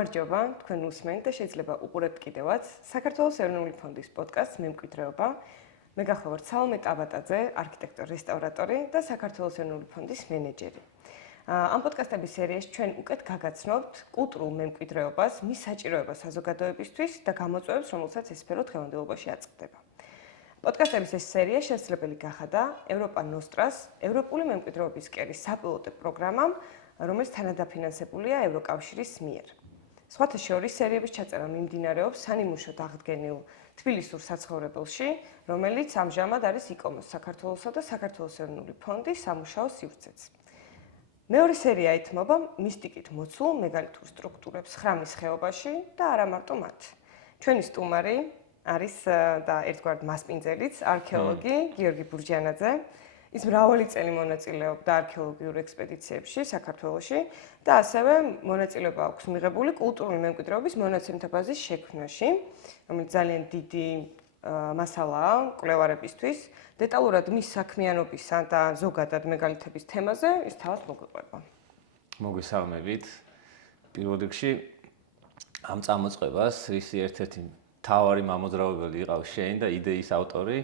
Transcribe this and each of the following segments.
გამარჯობა, თქვენ უსმენთ და შეიძლება უყურებთ კიდევაც საქართველოს ეროვნული ფონდის პოდკასტს მემკვიდრეობა. მე გახლავართ სალომე ტაბატაძე, არქიტექტორ-რესტავრატორი და საქართველოს ეროვნული ფონდის მენეჯერი. ამ პოდკასტების სერიაში ჩვენ უკეთ გაგაცნობთ კულტურულ მემკვიდრეობას, მის საჭიროებას საზოგადოებისთვის და გამოწვევებს, რომელსაც ეს სფერო დღევანდელობაში აწყდება. პოდკასტების ეს სერია შესაძლებელი გახადა ევროპა ნოსტრას, ევროპული მემკვიდრეობის კერის საპილოტო პროგრამამ, რომელიც თანადაფინანსებულია ევროკავშირის მიერ. სხვათა შორის სერიების ჩაწერა მიმდინარეობს სანიმუშოდ აღდგენილ თბილისურ საცხოვრებელში, რომელიც ამჟამად არის იკომოს საქართველოსა და საქართველოს ეროვნული ფონდის სამუშაო სივრცეც. მეორე სერია ითმობა მისტიკით მოცულ მეგალითურ სტრუქტურებს ხრამის ხეობაში და არა მარტო მათ. ჩვენი სტუმარი არის და ერთგვარად მასპინძელიც არქეოლოგი გიორგი ბურჯიანაძე. ის მრავალი წელი მონაწილეობდა არქეოლოგიურ ექსპედიციებში საქართველოში და ასევე მონაწილეობა აქვს მიღებული კულტურული მემკვიდრეობის მონაცემთა ბაზის შექმნაში, რომელიც ძალიან დიდი მასალაა კვლევარებისთვის. დეტალურად მის საქმიანობისა და ზოგადად მეგალითების თემაზე ის თავად მოგვიყვება. მოგესალმებით. პირველ რიგში ამ წამოწყებას ისი ერთ-ერთი მთავარი მამოძრავებელი იყავს შენ და იდეის ავტორი.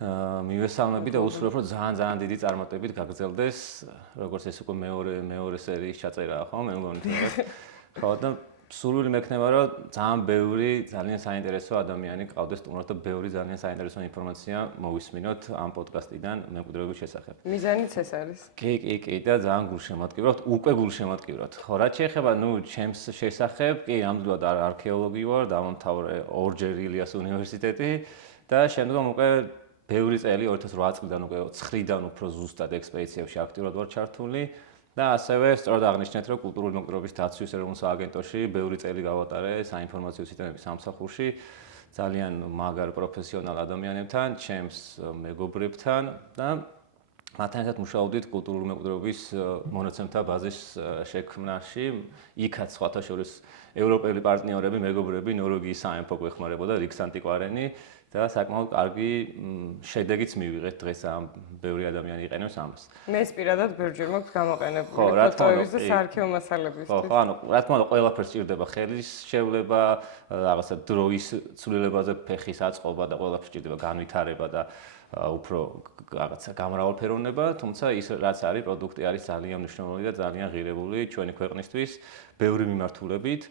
მივესალმები და უსურვებ, რომ ძალიან დიდი წარმატებით გაგრძელდეს, როგორც ეს უკვე მეორე სერიის ჩაწერაა, ხო? მე მგონი ხო და სურვილი მექნება, რომ ძალიან ბევრი, ძალიან საინტერესო ადამიანი გყავდეს სტუმრად და ბევრი ძალიან საინტერესო ინფორმაცია მოვისმინოთ ამ პოდკასტიდან მემკვიდრეობის შესახებ. მიზანიც ეს არის. კი და ძალიან გულშემატკივრობთ, უკვე გულშემატკივრობთ. ხო, რაც შეეხება, ჩემს შესახებ, კი, ამდენად არქეოლოგი ვარ, დავამთავრე ორჯერ ილიას უნივერსიტეტი და შემდგომ უკვე ბევრი წელი 2008 წლიდან უკვე 9-დან უფრო ზუსტად ექსპედიციებში აქტიურად ვარ ჩართული და ასევე სწორად აღნიშნეთ, რომ კულტურული მემკვიდრეობის დაცვის ეროვნულ სააგენტოში ბევრი წელი გავატარე საინფორმაციო სისტემების სამსახურში ძალიან მაგარ პროფესიონალ ადამიანებთან, ჩემს მეგობრებთან და მათთან ერთად მუშაობდით კულტურული მემკვიდრეობის მონაცემთა ბაზის შექმნაში. იქაც სხვათა შორის ევროპელი პარტნიორები, მეგობრები, ნორვეგიის სამეფო გვეხმარებოდა რიქს ანტიკვარენი და საკმაოდ კარგი შედეგიც მივიღეთ დღეს ამ ბევრი ადამიანი იყენებს ამას. მე პირადად ბევრჯერ მაქვს გამოყენებული ფოტოების და საარქივო მასალებისთვის. ხო, ანუ რა თქმა უნდა ყველაფერს სჭირდება ხელის შევლება, რაღაცა დროის ცვლილებაზე ფეხის აწყობა და ყველაფერს სჭირდება განვითარება და უფრო რაღაცა გამრავალფეროვნება, თუმცა ის რაც არის პროდუქტი არის ძალიან მნიშვნელოვანი და ძალიან ღირებული ჩვენი ქვეყნისთვის ბევრი მიმართულებით.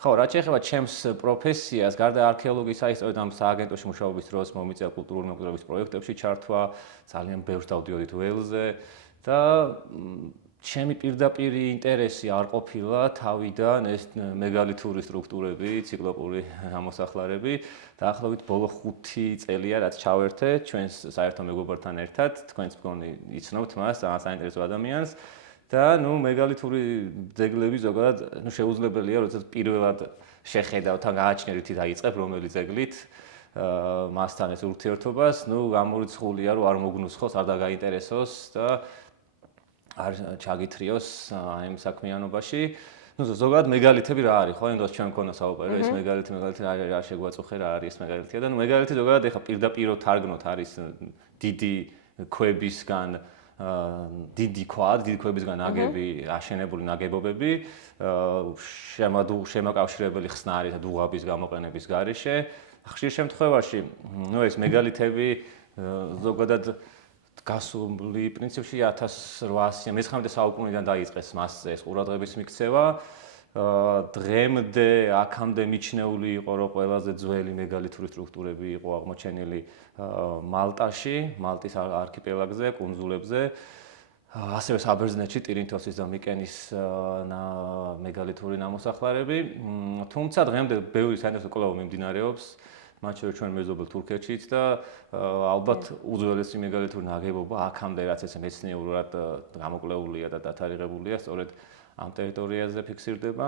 ხო, რაც შეეხება ჩემს პროფესიას, გარდა არქეოლოგიის ისწორედ ამ სააგენტოში მუშაობის დროს მომიწია კულტურული მემკვიდრეობის პროექტებში ჩართვა, ძალიან ბევრს დავდიოდით ველზე და ჩემი პირდაპირი ინტერესი არ ყოფილა თავიდან ეს მეგალითური სტრუქტურები, ციკლოპური ამოსახლარები. დაახლოებით ბოლო 5 წელია რაც ჩავერთე ჩვენს საერთო მეგობრებთან ერთად, თქვენც მგონი იცნობთ მას, ძალიან საინტერესო ადამიანს. და მეგალითური ძეგლები ზოგადად შეუძლებელია, როდესაც პირველად შეხედავთ ან გააჩნიეთ დაიწყებ რომელი ძეგლით მასთან ეს ურთიერთობას, გამორიცხულია რომ არ მოგნუსხოს, არ დაგაინტერესოს და არ ჩაგითრიოს ამ საქმიანობაში. ზოგადად მეგალითები რა არის, ხო? იმდროს ჩვენ მქონდა საუბარი, ეს მეგალითი რა შეგვაწუხე, რა არის ეს მეგალითია და მეგალითი ზოგადად ეხა პირდაპირ თარგმნოთ არის დიდი ქვებისგან დიდი ქვებისგან ნაგები აშენებული ნაგებობები, შემაკავშირებელი ხსნარი და დუღაბის გამოყენების გარეშე. ხშირ შემთხვევაში, ეს მეგალითები ზოგადად გასული პრინციპში 1800-19 საუკუნიდან დაიწყეს მასზე ეს ყურადღების მიქცევა. დღემდე აქამდე მიჩნეული იყო, რომ ყველაზე ძველი მეგალითური სტრუქტურები იყო აღმოჩენილი მალტაში, მალტის არქიპელაგზე, კუნძულებზე, ასევე საბერძნეთში, ტირინთოსის და მიკენის მეგალითური ნამოსახლარები. თუმცა დღემდე ბევრი საინტერესო კვლევა მიმდინარეობს, მათ შორის ჩვენ მეზობელ თურქეთშიც და ალბათ უძველესი მეგალითური ნაგებობა აქამდე რაც ეს მეცნიერულად გამოკვლეულია და დათარიღებულია, სწორედ ამ ტერიტორიაზე ფიქსირდება.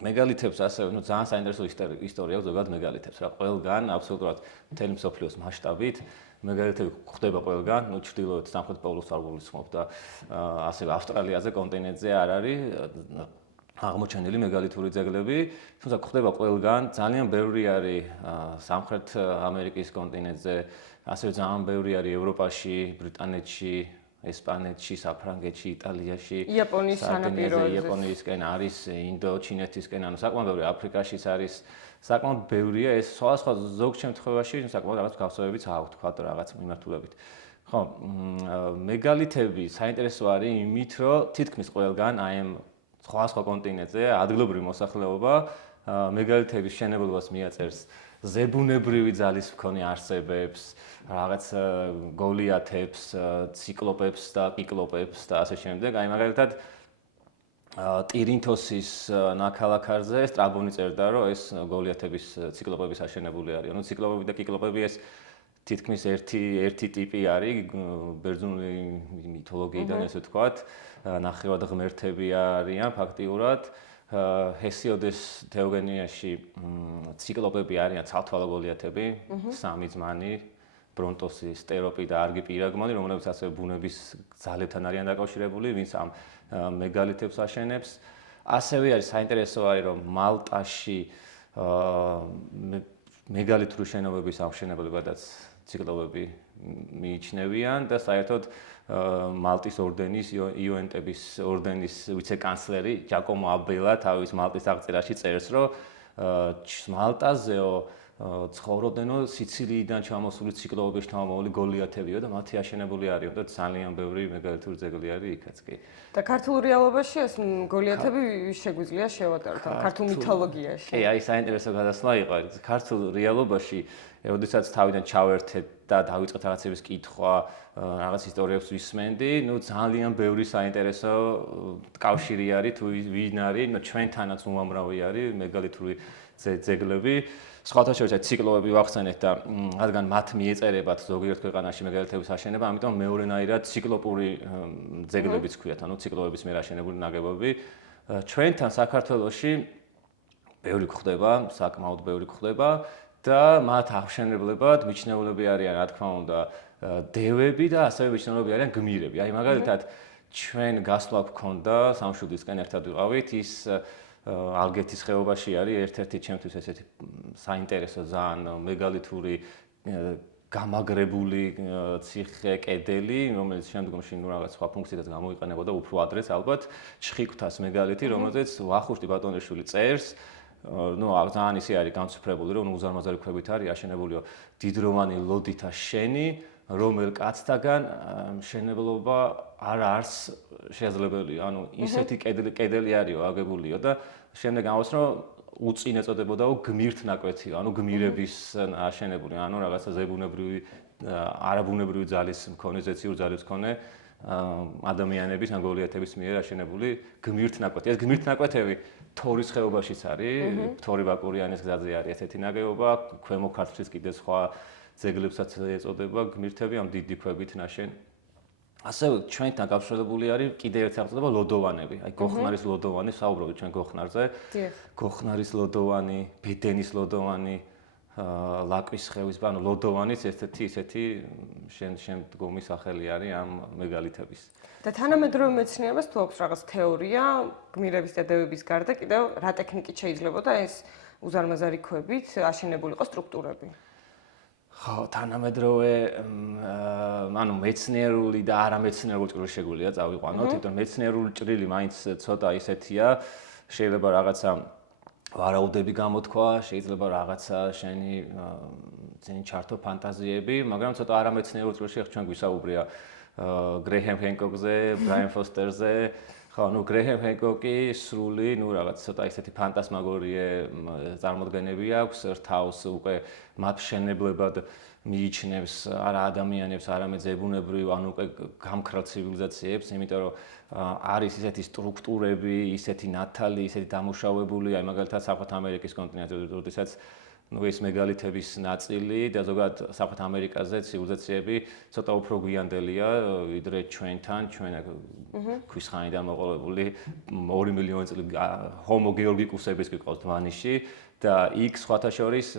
მეგალითებს ასევე ძალიან საინტერესო ისტორია აქვს ზოგადად მეგალითებს. რა ყველგან აბსოლუტურად მთელი მსოფლიოს მასშტაბით მეგალითები გვხვდება ყველგან, ჩრდილოეთ სამხრეთ პოლუსს არ გულისხმობ და ასევე ავსტრალიაზე კონტინენტზე არ არის აღმოჩენილი მეგალითური ძეგლები, თუმცა გვხვდება ყველგან, ძალიან ბევრი არის სამხრეთ ამერიკის კონტინენტზე, ასევე ძალიან ბევრი არის ევროპაში, ბრიტანეთში, ესპანეთში, საფრანგეთში, იტალიაში, იაპონიის სანაპიროებზე, იაპონიისკენ არის, ინდო, ჩინეთისკენ, ანუ საკმაოდ ბევრი აფრიკაშიც არის, საკმაოდ ბევრია ეს სხვადასხვა ზოგ შემთხვევაში საკმაოდ რაღაც გავსავებიც აქვს თქვა რაღაც მიმართულებით. ხო, მეგალითები საინტერესო არის იმით, რომ თითქმის ყველგან აი ამ სხვადასხვა კონტინენტზე ადგილობრივი მოსახლეობა მეგალითების მშენებლობას მიაწერს ზებუნებრივი ძალის მქონე არსებებს, რაღაც გოლიათებს, ციკლოპებს და კიკლოპებს და ასე შემდეგ. აი მაგალითად ტირინთოსის ნაქალაქარზე სტრაბონი წერდა, რომ ეს გოლიათების ციკლოპების აშენებული არის. ანუ ციკლოპები და კიკლოპები ეს თითქმის ერთი ტიპი არის ბერძნული მითოლოგიიდან ესე ვთქვათ, ნახევად ღმერთები არიან ფაქტიურად. ჰესიოდეს თეოგენიაში ციკლოპები არიან ცალთვალა გოლიათები, სამი ძმანი, ბრონტოსი, სტეროპი და არგიპირაგმონი, რომლებიც ასევე ბუნების ძალებთან არიან დაკავშირებული, ვინც ამ მეგალითებს აშენებს. ასევე არის საინტერესო არის, რომ მალტაში მეგალითური შენობების ამშენებლებადაც ციკლოპები მიიჩნევიან და საერთოდ მალტის ორდენის იონტების ორდენის ვიცე-კანცლერი ჯაკომო აბელა თავის მალტის აღწერაში წერს, რომ მალტაზეო ცხოვრობდნენო სიცილიიდან ჩამოსული ციკლოპების შთამომავალი გოლიათებიო და მათი აშენებული არისო და ძალიან ბევრი მეგალითური ძეგლი არის იქაც კი. და ქართულ რეალობაში ეს გოლიათები შეგვიძლია შევატაროთ ქართულ მითოლოგიაში. კი, აი საინტერესო გადასვლა იყო. ქართულ რეალობაში, როდესაც თავიდან ჩავერთეთ და დავიწყეთ რაღაცების კითხვა, რაღაც ისტორიებს ვისმენდი, ნუ ძალიან ბევრი საინტერესო კავშირი არის თუ ვინ არის, ჩვენთანაც უამრავი არის მეგალითური ძეგლები. სხვათა შორის ციკლოპები ვახსენეთ და რადგან მათ მიეწერებათ ზოგიერთ ქვეყანაში მეგალითების აშენება, ამიტომ მეორენაირად ციკლოპური ძეგლებიც ქვიათ, ანუ ციკლოპების მიერ აშენებული ნაგებობები. ჩვენთან საქართველოში ბევრი გვხდება, საკმაოდ ბევრი გვხდება და მათ აღშენებლებად მიჩნეულები არიან, რა თქმა უნდა, დევები და ასევე მიჩნეულები არიან გმირები. აი მაგალითად ჩვენ გასვლა გვქონდა სამშვილდისკენ ერთად ვიყავით, ის ალგეთის ხეობაში არის ერთ-ერთი ჩემთვის ესეთი საინტერესო ძალიან მეგალითური გამაგრებული ციხე კედელი, რომელიც შემდგომში ნუ რაღაც სხვა ფუნქციითაც გამოიყენებოდა უფრო ადრეც ალბათ, ჩხიკვთას მეგალითი, რომელზეც ვახუშტი ბატონიშვილი წერს, ნუ ძალიან ისე არის განსუფრებული, რომ უზარმაზარი ქვებით არის აშენებულიო დიდროვანი ლოდითა შენი, რომელ კაცთაგან მშენებლობა არ არის შესაძლებელია, ანუ ისეთი კედელი არისო აგებულიო და შემდეგ ამას რომ უწინ ეწოდებოდაო გმირთ ნაკვეთიო, ანუ გმირების აშენებული, ანუ რაღაცა ზებუნებრივი არაბუნებრივი ძალის მქონე, ზეციური ძალის მქონე ადამიანების ან გოლიათების მიერ აშენებული გმირთ ნაკვეთი. ეს გმირთ ნაკვეთები თორის ხეობაშიც არის, თორი ბაკურიანის გზაზე არის ესეთი ნაგებობა, ქვემო ქართლის კიდე სხვა ძეგლებსაც ეწოდება გმირთები ამ დიდი ქვებით ნაშენ. ასევე ჩვენთან გაფშრებული არის კიდე ერთი აღწერა ლოდოვანები. აი გოხნარის ლოდოვანი, საუბრობთ ჩვენ გოხნარზე. გოხნარის ლოდოვანი, ბედენის ლოდოვანი, ლაკვის ხევის, ანუ ლოდოვანის ერთ-ერთი ისეთი შემდგომი სახელი არის ამ მეგალითების. და თანამედროვე მეცნიერებას თუ აქვს რაღაც თეორია გმირების და დევების გარდა კიდევ რა ტექნიკით შეიძლებოდა ეს უზარმაზარი ქვებით აშენებულიყო სტრუქტურები? ხო, თანამედროვე ანუ მეცნიერული და არამეცნიერული ჭრილი შეგვიძლია წავიყვანოთ, თვითონ მეცნიერული ჭრილი მაინც ცოტა ისეთია, შეიძლება რაღაცა ვარაუდები გამოთქვა, შეიძლება რაღაცა შენი ძენი ჩართო ფანტაზიები, მაგრამ ცოტა არამეცნიერული ჭრილში ჩვენ გვისაუბრია გრეჰემ ჰენკოკზე, ბრაიან ფოსტერზე, ხო, ნუ გრეჰემ ჰენკოკი სრული, ნუ რაღაც ცოტა ისეთი ფანტასმაგორიე წარმოდგენები აქვს, რთავს უკვე მათ მშენებლებად მიიჩნევს არა ადამიანებს, არამედ ზებუნებრივ, ანუ უკვე გამქრალ ცივილიზაციებს, იმიტომ რომ არის ისეთი სტრუქტურები, ისეთი ნათალი, ისეთი დამუშავებული, აი მაგალითად სამხრეთ ამერიკის კონტინენტზე, როდესაც ნუ ეს მეგალითების ნაწილი და ზოგადად სამხრეთ ამერიკაზე ცივილიზაციები ცოტა უფრო გვიანდელია, ვიდრე ჩვენთან, ჩვენ ქვის ხანიდან მოყოლებული 2 მილიონი წელი ჰომო გეორგიკუსების გვიყავს დმანიში და იქ სხვათა შორის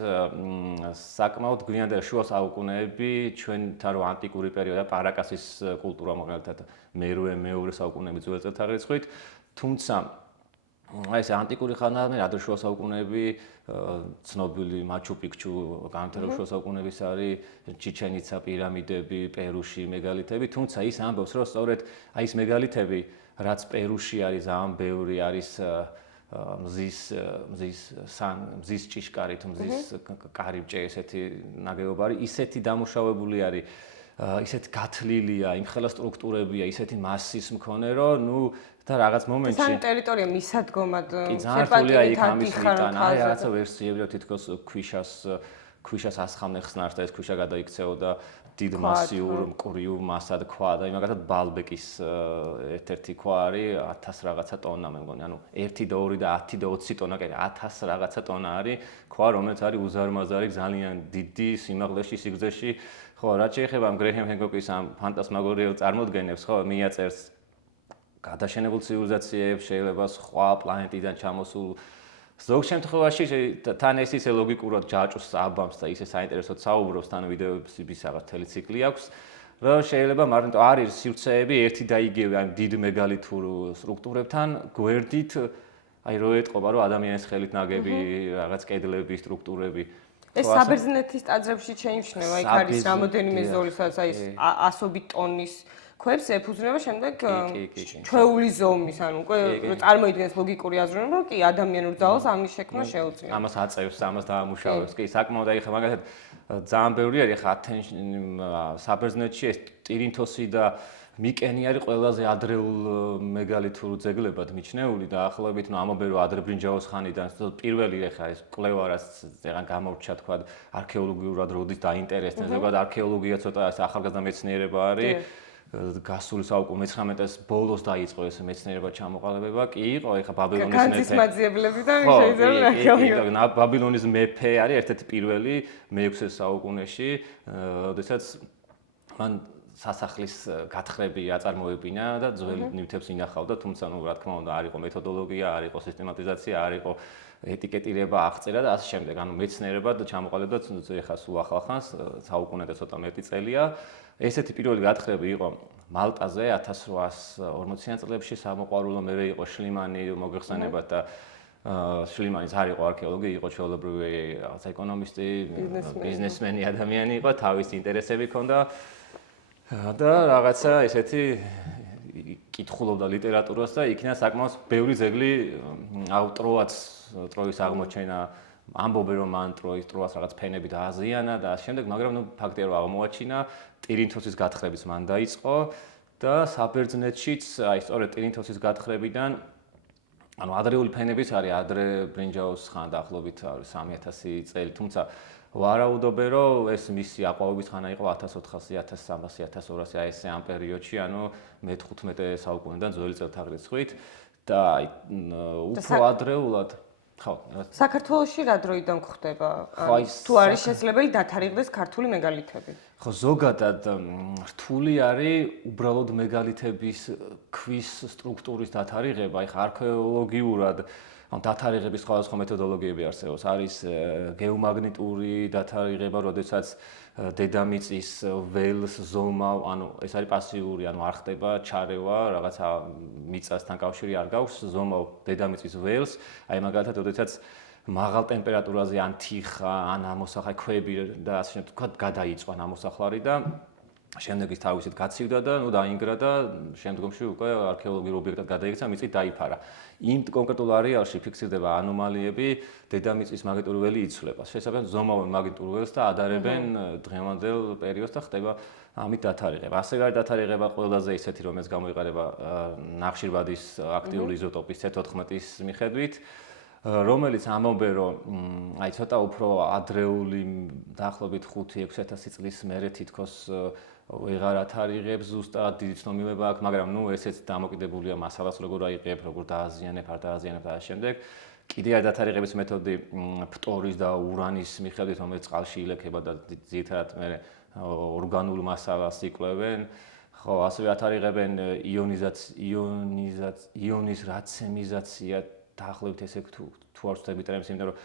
საკმაოდ გვიანდელი შუა საუკუნეები, ჩვენთან რო ანტიკური პერიოდა, პარაკასის კულტურა მაგალითად მერვე, მეორე საუკუნეების ძველი წელთაღრიცხვით, თუმცა აი ეს ანტიკური ხანა, ადრე შუა საუკუნეები, ცნობილი მაჩუ-პიქჩუ განვითარებული შუა საუკუნეების არის, ჩიჩენიცა, პირამიდები, პერუში მეგალითები, თუმცა ის ამბობს, რომ სწორედ აი ეს მეგალითები, რაც პერუში არის, ძალიან ბევრი არის მზის ჭიშკარი თუ მზის კარიბჭე ესეთი ნაგებობა არის, ისეთი დამუშავებული არის, ისეთი გათლილია, იმხელა სტრუქტურებია, ისეთი მასის მქონე, რომ ნუ და რაღაც მომენტში სამ ტერიტორია მისადგომად შეპატიეთ იქ ამის მიტან, აი რაღაცა ვერსიები თითქოს ქვიშას ასხამენ ხსნარს და ეს ქვიშა გადაიქცეოდა დიდ მასიურ მკვრივ მასად ქვა და იმაგათად ბალბეკის ერთ-ერთი ქვა არის 1000 რაღაცა ტონა მე მგონი, ანუ 1 და 2 და 10 და 20 ტონა, კი 1000 რაღაცა ტონა არის ქვა, რომელიც არის უზარმაზარი, ძალიან დიდი სიმაღლეში, სიგრძეში. ხო, რაც შეეხება ამ გრეჰემ ჰენკოკის ამ ფანტასმაგორიულ წარმოდგენებს, ხო, მიაწერს გადაშენებულ ცივილიზაციებს, შეიძლება სხვა პლანეტიდან ჩამოსულ ზოგ შემთხვევაში თან ეს ისე ლოგიკურად ჯაჭვს აბამს და ისე საინტერესოდ საუბრობს, თან ვიდეოების რაღაც მთელი ციკლი აქვს, რომ შეიძლება მაგრამ არის სივრცეები ერთი და იგივე ამ დიდ მეგალითურ სტრუქტურებთან გვერდით, აი რო ეტყობა, რომ ადამიანის ხელით ნაგები რაღაც კედლები, სტრუქტურები. ეს საბერძნეთის ტაძრებში შეიმჩნევა, იქ არის რამოდენიმე ზოლის, აი ეს ასობით ტონის ქვებს ეფუძნება შემდეგ ჩვეული ზომის, ანუ უკვე რომ წარმოიდგენს ლოგიკური აზროვნება, რომ კი ადამიანურ ძალას ამის შექმნა შეუძლია. ამას აწევს, ამას დაამუშავებს. კი, საკმაოდ აი ხა მაგალითად ძალიან ბევრი არის ხა საბერძნეთში ეს ტირინთოსი და მიკენი არის ყველაზე ადრეულ მეგალითურ ძეგლებად მიჩნეული და ახლობით ამობერო ადრებრინჯაოს ხანიდან პირველი ხა ეს კვლევა რაც ზეღან გამოვრჩა თქვა არქეოლოგიურად როდის დაინტერესდნენ, ზოგადად არქეოლოგია ცოტა ეს ახალგაზრდა მეცნიერება არის. გასული საუკუნის 19-ის ბოლოს დაიწყო ეს მეცნიერება ჩამოყალიბება, კი იყო, ეხა ბაბილონის მეფე. განძის მაძიებლებიდან შეიძლება არქეოლოგია. ბაბილონის მეფე არის ერთ-ერთი პირველი მე-6 საუკუნეში, როდესაც მან სასახლის გათხრები აწარმოებინა და ძველ ნივთებს ინახავდა, თუმცა ნუ რა თქმა უნდა არ იყო მეთოდოლოგია, არ იყო სისტემატიზაცია, არ იყო ეტიკეტირება, აღწერა და ასე შემდეგ. ანუ მეცნიერებად ჩამოყალიბდა ეხა სულ ახალხანს, საუკუნე და ცოტა მეტი წელია. ესეთი პირველი გათხრები იყო მალტაზე 1840-იან წლებში სამოყვარულო, მერე იყო შლიმანი მოგეხსენებათ და შლიმანის არ იყო არქეოლოგი, იყო ჩვეულებრივი რაღაც ეკონომისტი, ბიზნესმენი ადამიანი იყო, თავის ინტერესები ჰქონდა და რაღაცა ესეთი კითხულობდა ლიტერატურას და იქნა საკმაოდ ბევრი ძეგლი ტროის აღმოჩენა ამბობენ რომ მან ტროას რაღაც ფენები დააზიანა და ამ შემდეგ, მაგრამ ნუ ფაქტია რომ აღმოაჩინა ტირინთოსის გათხრებიც მან დაიწყო და საბერძნეთშიც აი სწორედ ტირინთოსის გათხრებიდან ანუ ადრეული ფენებიც არის ადრე ბრინჯაოს ხან დაახლოებით 3000 წელი, თუმცა ვარაუდობენ რომ ეს მისი აყვავების ხანა იყო 1400, 1300, 1200 აი ეს ამ პერიოდში, ანუ მე-15 საუკუნიდან ძველი წელთაღრიცხვით და უფრო ადრეულად ხო, საქართველოში რა დროიდან გვხდება? თუ არის შესაძლებელი დათარიღდეს ქართული მეგალითები? ხო, ზოგადად რთული არის უბრალოდ მეგალითების ქვის სტრუქტურის დათარიღება, ეხა არქეოლოგიურად დათარიღების სხვადასხვა მეთოდოლოგიები არსებობს. არის გეომაგნიტური დათარიღება, როდესაც დედამიწის ველს ზომა, ანუ ეს არის პასიური, ანუ არ ხდება ჩარევა, რაღაცა მიწასთან კავშირი არ გაქვს, ზომავ დედამიწის ველს, აი მაგალითად, როდესაც მაღალ ტემპერატურაზე ან თიხა, ან ამოსახა ქვები და ასე ვთქვათ, გადაიწვა ამოსახლარი და შემდეგ ის თავისით გაცივდა და ნუ დაინგრა და შემდგომში უკვე არქეოლოგიურ ობიექტად გადაიქცა, მიწით დაიფარა. იმ კონკრეტულ არეალში ფიქსირდება ანომალიები, დედამიწის მაგნიტური ველი იცვლება. შესაბამისად, ზომავენ მაგნიტურ ველს და ადარებენ დღევანდელ პერიოდს და ხდება ამით დათარიღება. ასე გარდა დათარიღება ყველაზე ისეთი, რომელიც გამოიყარება ნახშირბადის აქტიური იზოტოპის C14-ის მიხედვით, რომელიც ამბობენ, რომ აი ცოტა უფრო ადრეული დაახლოებით 5-6000 წლის მერე თითქოს ვეღარ ათარიღებს ზუსტად დიდი ცნობილება აქვს, მაგრამ ნუ ესეც დამოკიდებულია მასალას როგორ აიყებ, როგორ დააზიანებ, არ დააზიანებ და ამ შემდეგ. კიდე არის დათარიღების მეთოდი ფტორის და ურანის მიხედვით, რომელიც წყალში ილექება და ძირითადად მე ორგანულ მასალას იკვლევენ. ხო, ასევე ათარიღებენ იონის რაცემიზაცია დაახლოებით ესე თუ არ ვცდები ტერმინს, იმიტომ რომ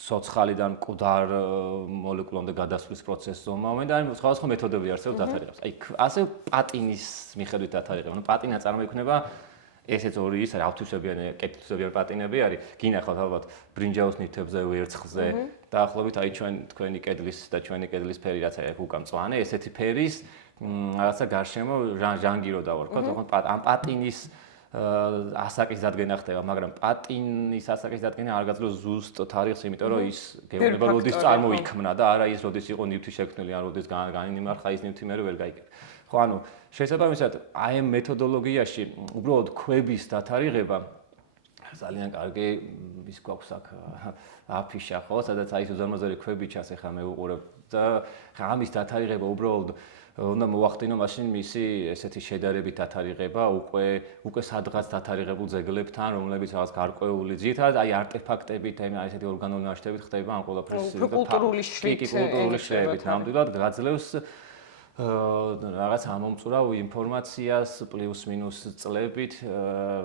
ცოცხალიდან მკვდარ მოლეკულამდე გადასვლის პროცესს ზომავენ და არის სხვადასხვა მეთოდები არსებობს დათარიღებას. აი, ასე პატინის მიხედვით დათარიღება. ნუ პატინა წარმოიქმნება ესეც ორი ის არის ავთვისებიანი, კეთილსებიანი პატინები არის. გინახავთ ალბათ ბრინჯაოს ნივთებზე, ვერცხლზე. დაახლოებით აი თქვენი კედლის და ჩვენი კედლის ფერი რაც არის უკან მწვანე, ესეთი ფერის რაღაცა გარშემო ჟანგირო დავარქვათ, თქო ამ პატინის ასაკის დადგენა ხდება, მაგრამ პატინის ასაკის დადგენა არ გაძლევს ზუსტ თარიღს, იმიტომ რომ ის გეუბნება როდის წარმოიქმნა და არა ის როდის იყო ნივთი შექმნილი, ან როდის განიმარხა ის ნივთი მე ვერ გაიგებ. ხო, ანუ შესაბამისად აი ამ მეთოდოლოგიაში უბრალოდ ქვების დათარიღება ძალიან კარგი ის გვაქვს აქ აფიშა ხო, სადაც აი ეს უზარმაზარი ქვები ჩას ახლა მე უყურებ და ამის დათარიღება უბრალოდ უნდა მოახდინო მაშინ მისი ესეთი შედარებით დათარიღება უკვე სადღაც დათარიღებულ ძეგლებთან, რომლებიც რაღაც გარკვეული ძირითადად აი არტეფაქტებით, აი ესეთი ორგანული ნაშთებით ხდება ამ ყველაფრის კულტურული შრიფტებით. ნამდვილად გაძლევს რაღაც ამომწურავ ინფორმაციას პლუს მინუს წლებით,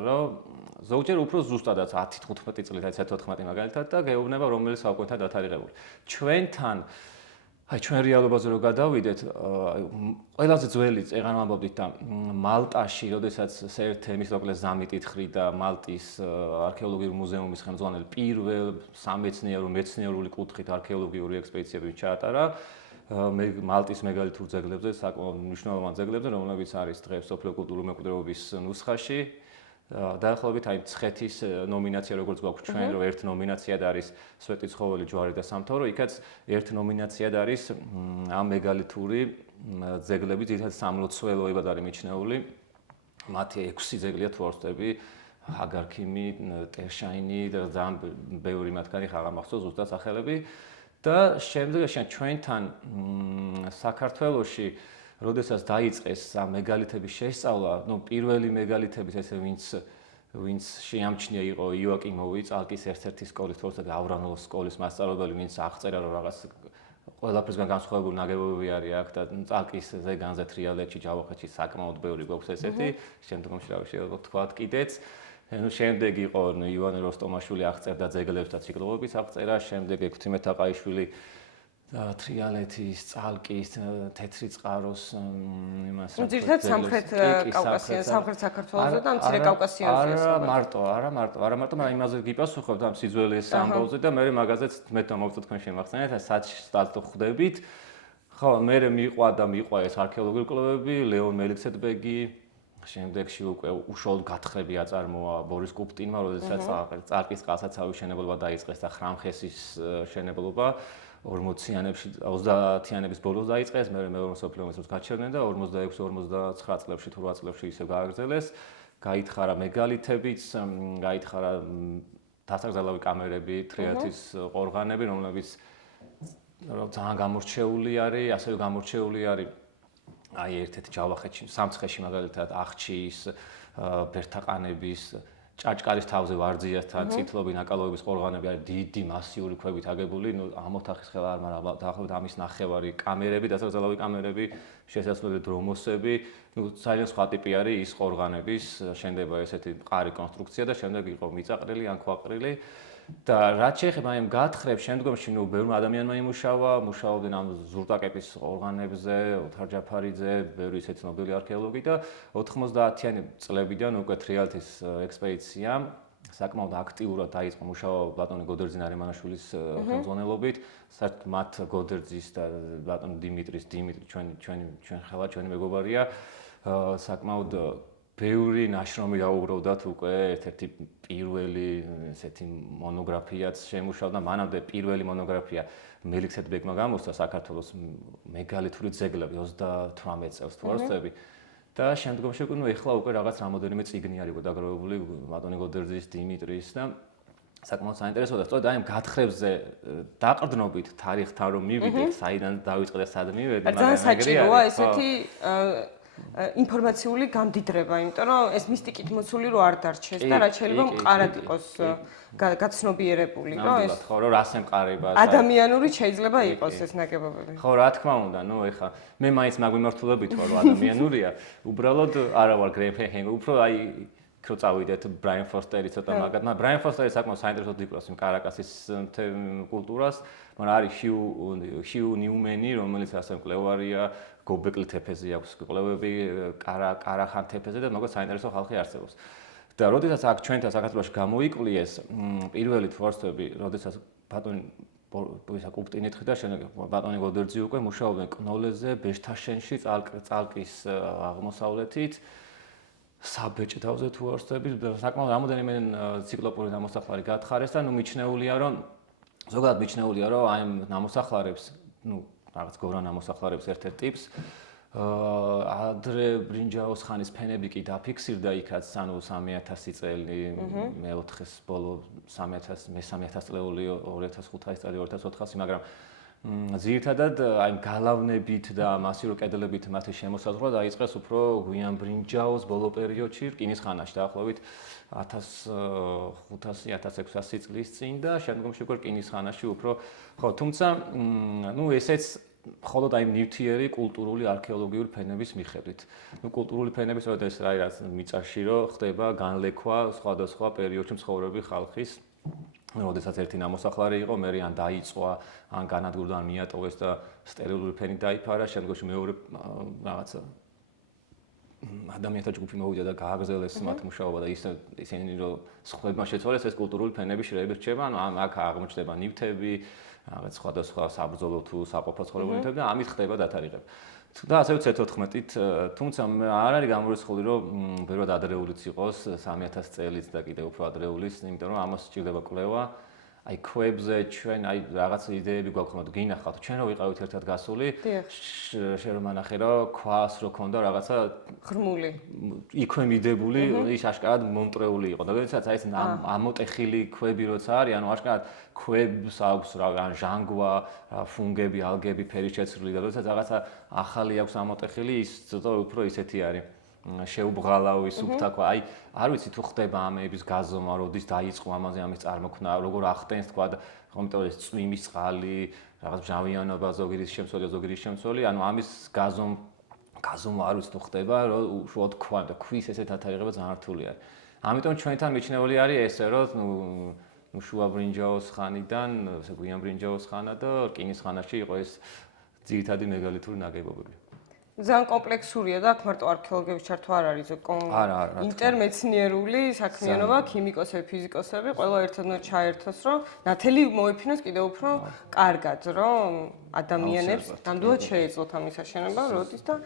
რომ ზოგჯერ უფრო ზუსტადაც 10-15 წლით, აი 14 მაგალითად და გეუბნება რომელი საუკუნეთა დათარიღებული. ჩვენ რეალობაზე რო გადავიდეთ, ყველაზე ძველი წეღან ვამბობდით და მალტაში, როდესაც სერ თემის ოკლეს ზამიტით ხრიდა მალტის არქეოლოგიური მუზეუმის ხელმძღვანელი პირველ მეცნიერული კუთხით არქეოლოგიური ექსპედიციები ჩაატარა მალტის მეგალითურ ძეგლებზე, საკმაოდ მნიშვნელოვან ძეგლებზე, რომლებიც არის დღეს სოფლიო კულტურული მემკვიდრეობის ნუსხაში. დაახლოებით აი ცხეთის ნომინაცია როგორც გვაქვს ჩვენ, რომ ერთ ნომინაციად არის სვეტი ცხოველი, ჯვარი და სამთავრო, იქაც ერთ ნომინაციად არის ამ მეგალითური ძეგლები, ძირითადად სამლოცველოებად არის მიჩნეული. მათი 6 ძეგლია თვარსტები, ჰაგარქიმი, ტერშაინი და ძალიან ბევრი მათგანი ხარ მახსოვს ზუსტად სახელები. და შემდგომში ჩვენთან საქართველოში როდესაც დაიწყეს ამ მეგალითების შესწავლა, პირველი მეგალითების ესე ვინც შეამჩნია იყო იოაკიმოვი, წალკის ერთ-ერთი სკოლის, თორსა და ავრანოვის სკოლის მასწავლებელი, ვინც აღწერა რომ რაღაც ყველაფრისგან განსხვავებული ნაგებობები არის აქ და წალკის ზეგანზე თრიალეთში, ჯავახეთში საკმაოდ ბევრი გვაქვს ესეთი, შემდგომში რა შეიძლება თქვათ კიდეც. შემდეგ იყო ივანე როსტომაშვილი აღწერდა ძეგლებს და ციკლობების აღწერა, შემდეგ ექვთიმე თაყაიშვილი თრიალეთის, წალკის, თეთრი წყაროს იმას რა. ძირითადად სამხრეთ კავკასიაში, სამხრეთ საქართველოსა და მცირე კავკასიონზე. არა მარტო, მაგრამ იმაზე გიპასუხებთ ამ სიძველეს ამბავზე და მე მაგაზეც მე მომწონთ თქვენ შემახსენეთ, საჭს ხვდებით. ხო, მე მიყვა ეს არქეოლოგიური კვლევები, ლეონ მელიქსეტბეგი, შემდეგში უკვე უშუალოდ გათხრები აწარმოა ბორის კუპტინმა, როდესაც წალკის წყალსაცავის შენებლობა დაიწყეს და ხრამხესის შენებლობა 30-იანების ბოლოს დაიწყეს, მეორე მსოფლიო ომის დროს გაჩერდნენ და 46-49 წლებში თუ 8 წლებში ისევ გააგრძელეს. გაითხარა მეგალითებიც, გაითხარა დასაგზავნავი კამერები, თრიალეთის ყორღანები, რომლებიც ძალიან გამორჩეული არის, ასევე გამორჩეული არის აი ერთ-ერთ ჯავახეთში, სამცხეში მაგალითად აღჩის, ბერთაყანების ჭაჭკარის თავზე ვარძიასთან წითლობი ნაკალოების ყორღანები არის დიდი მასიური ქვებით აგებული, ამოთახის ხელა არ მაგრამ დაახლოებით ამის ნახევარი კამერები, დასაგზავნავი კამერები, შესაძლებელი დრომოსები, ძალიან სხვა ტიპი არის ის ყორღანების, შენდება ესეთი მყარი კონსტრუქცია და შემდეგ იყო მიწაყრილი ან ქვაყრილი. და რაც შეეხება ამ გათხრებს, შემდგომში ბევრმა ადამიანმა იმუშავა, მუშაობდნენ ამ ზურტაკეპის ყორღანებზე, ოთარ ჯაფარიძე, ბევრი ისეთი ცნობილი არქეოლოგი და 90-იანი წლებიდან უკვე თრიალეთის ექსპედიციამ საკმაოდ აქტიურად დაიწყო მუშაობა ბატონი გოდერძი ნარიმანაშვილის ხელმძღვანელობით, საერთოდ მათ გოდერძის და ბატონ დიმიტრი ჩვენ ხელა ჩვენი მეგობარია, საკმაოდ ბევრი ნაშრომი დაუბრუნდათ უკვე ერთ-ერთი პირველი ესეთი მონოგრაფიაც შემუშავდა, მანამდე პირველი მონოგრაფია მელიქსეტბეგმა გამოსცა საქართველოს მეგალითური ძეგლები 38 წელს თვარსტები და შემდგომში ეხლა უკვე რაღაც რამოდენიმე წიგნი არის დაგროვებული ბატონი გოდერძის, დიმიტრის და საკმაოდ საინტერესოა და სწორედ აი ამ გათხრებზე დაყრდნობით თარიღთან რომ მივიდეთ, საიდან დაიწყე და სად მივედი, მაგრამ საჭიროა ესეთი ინფორმაციული გამდიდრება, იმიტომ რომ ეს მისტიკით მოცული რო არ დარჩეს და რაც შეიძლება მყარად იყოს გაცნობიერებული, რომ ეს ხო, რომ რას ემყარება, ადამიანური შეიძლება იყოს ეს ნაგებობები. ხო, რა თქმა უნდა, ეხა მე მაინც მაგვიმართულებით ვარ, რომ ადამიანურია, უბრალოდ არა ვარ გრეიფენჰენგ, უფრო აი რო წავიდეთ ბრაიან ფოსტერი ცოტა მაგათ, მაგრამ ბრაიან ფოსტერი საკმაოდ საინტერესო ტიპია იმ კარაკასის კულტურას, მაგრამ არის ჰიუ ნიუმენი, რომელიც ასე მკვლევარია, გობეკლის თეფეზე აქვს კვლევები, კარახან თეფეზე და მაგათ საინტერესო ხალხი არსებობს. და როდესაც აქ ჩვენთან საქართველოში გამოიკვლიეს პირველი თვარსტები, როდესაც ბატონი კუპტინით და შემდეგ ბატონი გოდერძი უკვე მუშაობენ კნოლეზე, ბეშთაშენში, წალკის აღმოსავლეთით, საბეჭდავზე თვარსტები, საკმაოდ რამოდენიმე ციკლოპური ნამოსახლარი გათხარეს და მიჩნეულია, რომ ზოგადად მიჩნეულია, რომ აი ამ ნამოსახლარებს, რაღაც გორა ნამოსახლარებს ერთ-ერთ ტიპს ადრე ბრინჯაოს ხანის ფენები კი დაფიქსირდა იქაც, ანუ 3000 წელი, მე-4-ის ბოლო 3000 წლეული 2500 წელი 2400, მაგრამ ძირითადად აი გალავნებით და მასიურ კედლებით მათი შემოსაზღვრა დაიწყეს უფრო გვიან ბრინჯაოს ბოლო პერიოდში, რკინის ხანაში, დაახლოებით 1500-1600 წლის წინ და შემდგომში უკვე რკინის ხანაში უფრო ხო, თუმცა ესეც მხოლოდ აი ნივთიერი კულტურული არქეოლოგიური ფენების მიხედვით. კულტურული ფენების როდესაც რაც მიწაში რო ხდება განლექვა სხვადასხვა პერიოდში მცხოვრები ხალხის, როდესაც ერთი ნამოსახლარი იყო, მე ან დაიწვა, ან განადგურდა, ან მიატოვეს და სტერილური ფენი დაიფარა, შემდგომში მეორე რაღაცა ადამიანთა ჯგუფი მოვიდა და გააგრძელეს მათ მუშაობა და ისინი რომ სხვებმა შეცვალეს ეს კულტურული ფენები შეიძლება რჩება, ანუ აქ აღმოჩნდება ნივთები, რაღაც სხვადასხვა საბრძოლო თუ საყოფა ცხოვრებული ნივთები და ამით ხდება დათარიღება. და ასე 14-ით, თუმცა არ არის გამორიცხული, რომ ბევრად ადრეულიც იყოს 3000 წელიც და კიდევ უფრო ადრეულის, იმიტომ რომ ამას სჭირდება კვლევა. აი ქვებზე ჩვენ აი რაღაც იდეები გვაქვს, მაგრამ გინახავთ, ჩვენ რო ვიყავით ერთად გასული, შენ რომ ანახე რომ ქვას რო ქონდა რაღაცა ღრმული, იქვე მიდებული, ის აშკარად მომტრეული იყო. და როდესაც აი ეს ამოტეხილი ქვები როცა არის, ანუ აშკარად ქვებს აქვს ან ჟანგვა, ფუნგები, ალგები, ფერის შეცვლილი და როდესაც რაღაცა ახალი აქვს ამოტეხილი, ის ცოტა უფრო ისეთი არის. შეუბღალავი სუფთა ქვა. აი, არ ვიცი თუ ხდება ამების გაზომა, როდის დაიწყო ამაზე ამის წარმოქმნა, როგორ ახდენს თქვა, იმიტომ რომ ეს წვიმის წყალი, რაღაც ჟავიანობა ზოგიერთის შემცველი, ზოგიერთის შემცველი, ანუ ამის გაზომა არ ვიცი თუ ხდება, რომ უშუალოდ ქვა და ქვის ესეთ ათარიღება ძალიან რთული არის. ამიტომ ჩვენთან მიჩნეული არის ესე, რომ შუა ბრინჯაოს ხანიდან, ესე გვიან ბრინჯაოს ხანა და რკინის ხანაში იყო ეს ძირითადი მეგალითური ნაგებობები. ძალიან კომპლექსურია და აქ მარტო არქეოლოგების ჩართვა არ არის, ინტერმეცნიერული საქმიანობა, ქიმიკოსები, ფიზიკოსები, ყველა ერთად ჩაერთოს, რომ ნათელი მოეფინოს კიდევ უფრო კარგად, რომ ადამიანებს ნამდვილად შეეძლოთ ამის აშენება, როდის და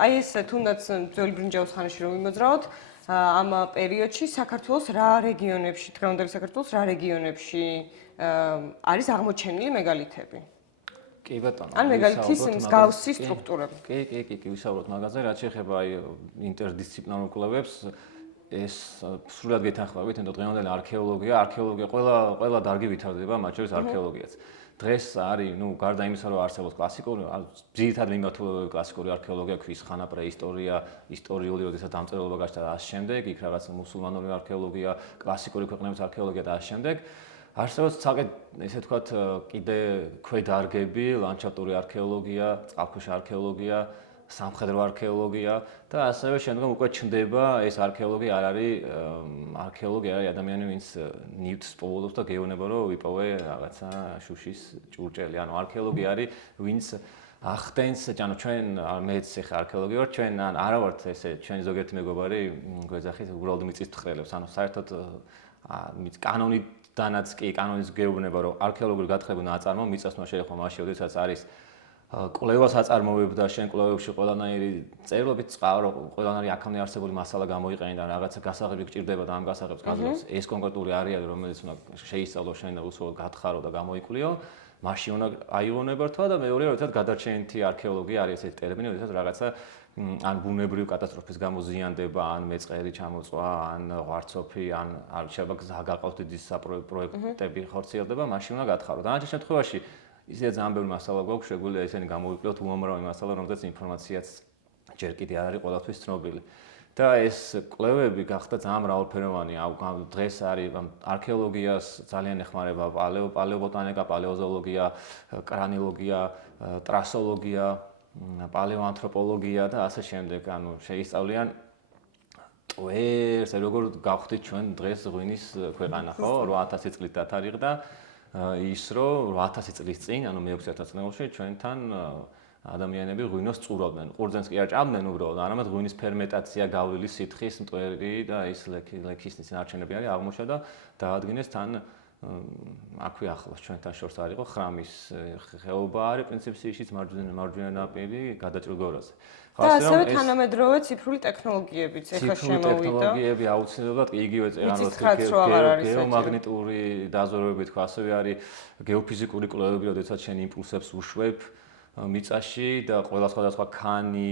აი ეს თუნდაც ძველი ბრინჯაოს ხანაში რომ ვიმოძრავოთ, ამ პერიოდში საქართველოს რა რეგიონებში, დღევანდელი საქართველოს რა რეგიონებში არის აღმოჩენილი მეგალითები? კი ბატონო. ან მეგალითის მსგავსი სტრუქტურები. კი, ვისაუბროთ მაგაზე, რაც შეეხება აი ინტერდისციპლინარულ კვლევებს, ეს სრულად გეთანხმებით, თუნდაც დღევანდელი არქეოლოგია ყველა დარგი ვითარდება, მათ შორის არქეოლოგიაც. დღეს არის, გარდა იმისა, რომ არსებობს კლასიკური, ძირითადად მიმართულებული კლასიკური არქეოლოგია, ქვის ხანა, პრეისტორია, ისტორიული, როდესაც დამწერლობა გაჩნდა და ამ შემდეგ, იქ რაღაც მუსულმანური არქეოლოგია, კლასიკური ქვეყნების არქეოლოგია და ამ შემდეგ. არსებობს ცალკე ესე ვთქვათ, კიდე ქვედარგები, ლანდშაფტური არქეოლოგია, წყალქვეშა არქეოლოგია, სამხედრო არქეოლოგია და ასევე შემდგომ უკვე ჩნდება ეს არქეოლოგია არ არის არქეოლოგია, არის ადამიანი, ვინც ნივთს პოულობს და გეუბნება, რომ ვიპოვე რაღაცა შუშის ჭურჭელი. ანუ არქეოლოგია არის, ვინც ახდენს, ანუ ჩვენ მეც ახლა არქეოლოგი ვარ, ჩვენ არა ვართ ესე ჩვენი ზოგიერთი მეგობარი გვეძახით უბრალოდ მიწის თხრელებს. ანუ საერთოდ კანონიდანაც კი კანონის გეუბნება, რომ არქეოლოგიური გათხრები ნაწარმო მიწას უნდა შეეხო მაშინ, როდესაც არის კვლევას აწარმოებ და შენ კვლევებში ყველანაირი წერილობით წყარო, ყველანაირი აქამდე არსებული მასალა გამოიყენე და რაღაცა გასაღები გჭირდება და ამ გასაღებს გაძლევს ეს კონკრეტული არეალი, რომელიც უნდა შეისწავლო შენ და უსულოდ გათხარო და გამოიკვლიო, მაშინ უნდა აიღონებართვა და მეორე როდესაც გადარჩენითი არქეოლოგია არის ესეთი ტერმინი, როდესაც რაღაცა ან ბუნებრივი კატასტროფის გამო ზიანდება, ან მეწყერი ჩამოწვა, ან ღვარცოფი, ან შეიძლება გზაგაყავთ დიდი პროექტები ხორციელდება, მაშინ უნდა გათხარო. დანარჩენ შემთხვევაში ისედაც ძალიან ბევრი მასალა გვაქვს, შეგვიძლია ესენი გამოვიკლოთ უამრავი მასალა, რომელზეც ინფორმაციაც ჯერ კიდევ არ არის ყველასთვის ცნობილი. და ეს კვლევები გახდა ძალიან მრავალფეროვანი. დღეს არის არქეოლოგიას ძალიან ეხმარება პალეობოტანიკა, პალეოზოოლოგია, კრანილოგია, ტრასოლოგია, პალეოანთროპოლოგია და ასე შემდეგ. ანუ შეისწავლიან ტვერს, როგორ გავხდით ჩვენ დღეს ღვინის ქვეყანა, ხო? 8000 წლით დათარიღდა. ის რომ 8000 წლის წინ, ანუ მე-6000 წლებში ჩვენთან ადამიანები ღვინოს წურავდნენ. ყურძენს კი არ ჭამდნენ უბრალოდ, არამედ ღვინის ფერმენტაცია, გავლილი სითხის, მტვერი და ის ლექის ნარჩენები არის აღმოჩნდა და დაადგინეს თან აქვე ახლოს ჩვენთან შორს არ იყო ხრამის ხეობა არის პრინციპში ისიც მარჯვენა ნაპირი გადაჭრილ გორაზე. და ასევე თანამედროვე ციფრული ტექნოლოგიებიც ეხლა შემოვიდა. ტექნოლოგიები აუცილებლად იგივე გეომაგნიტური დაზვერვები თქვა, ასევე არის გეოფიზიკური კვლევები, როდესაც შენ იმპულსებს უშვებ მიწაში და ყველა სხვადასხვა ქანი,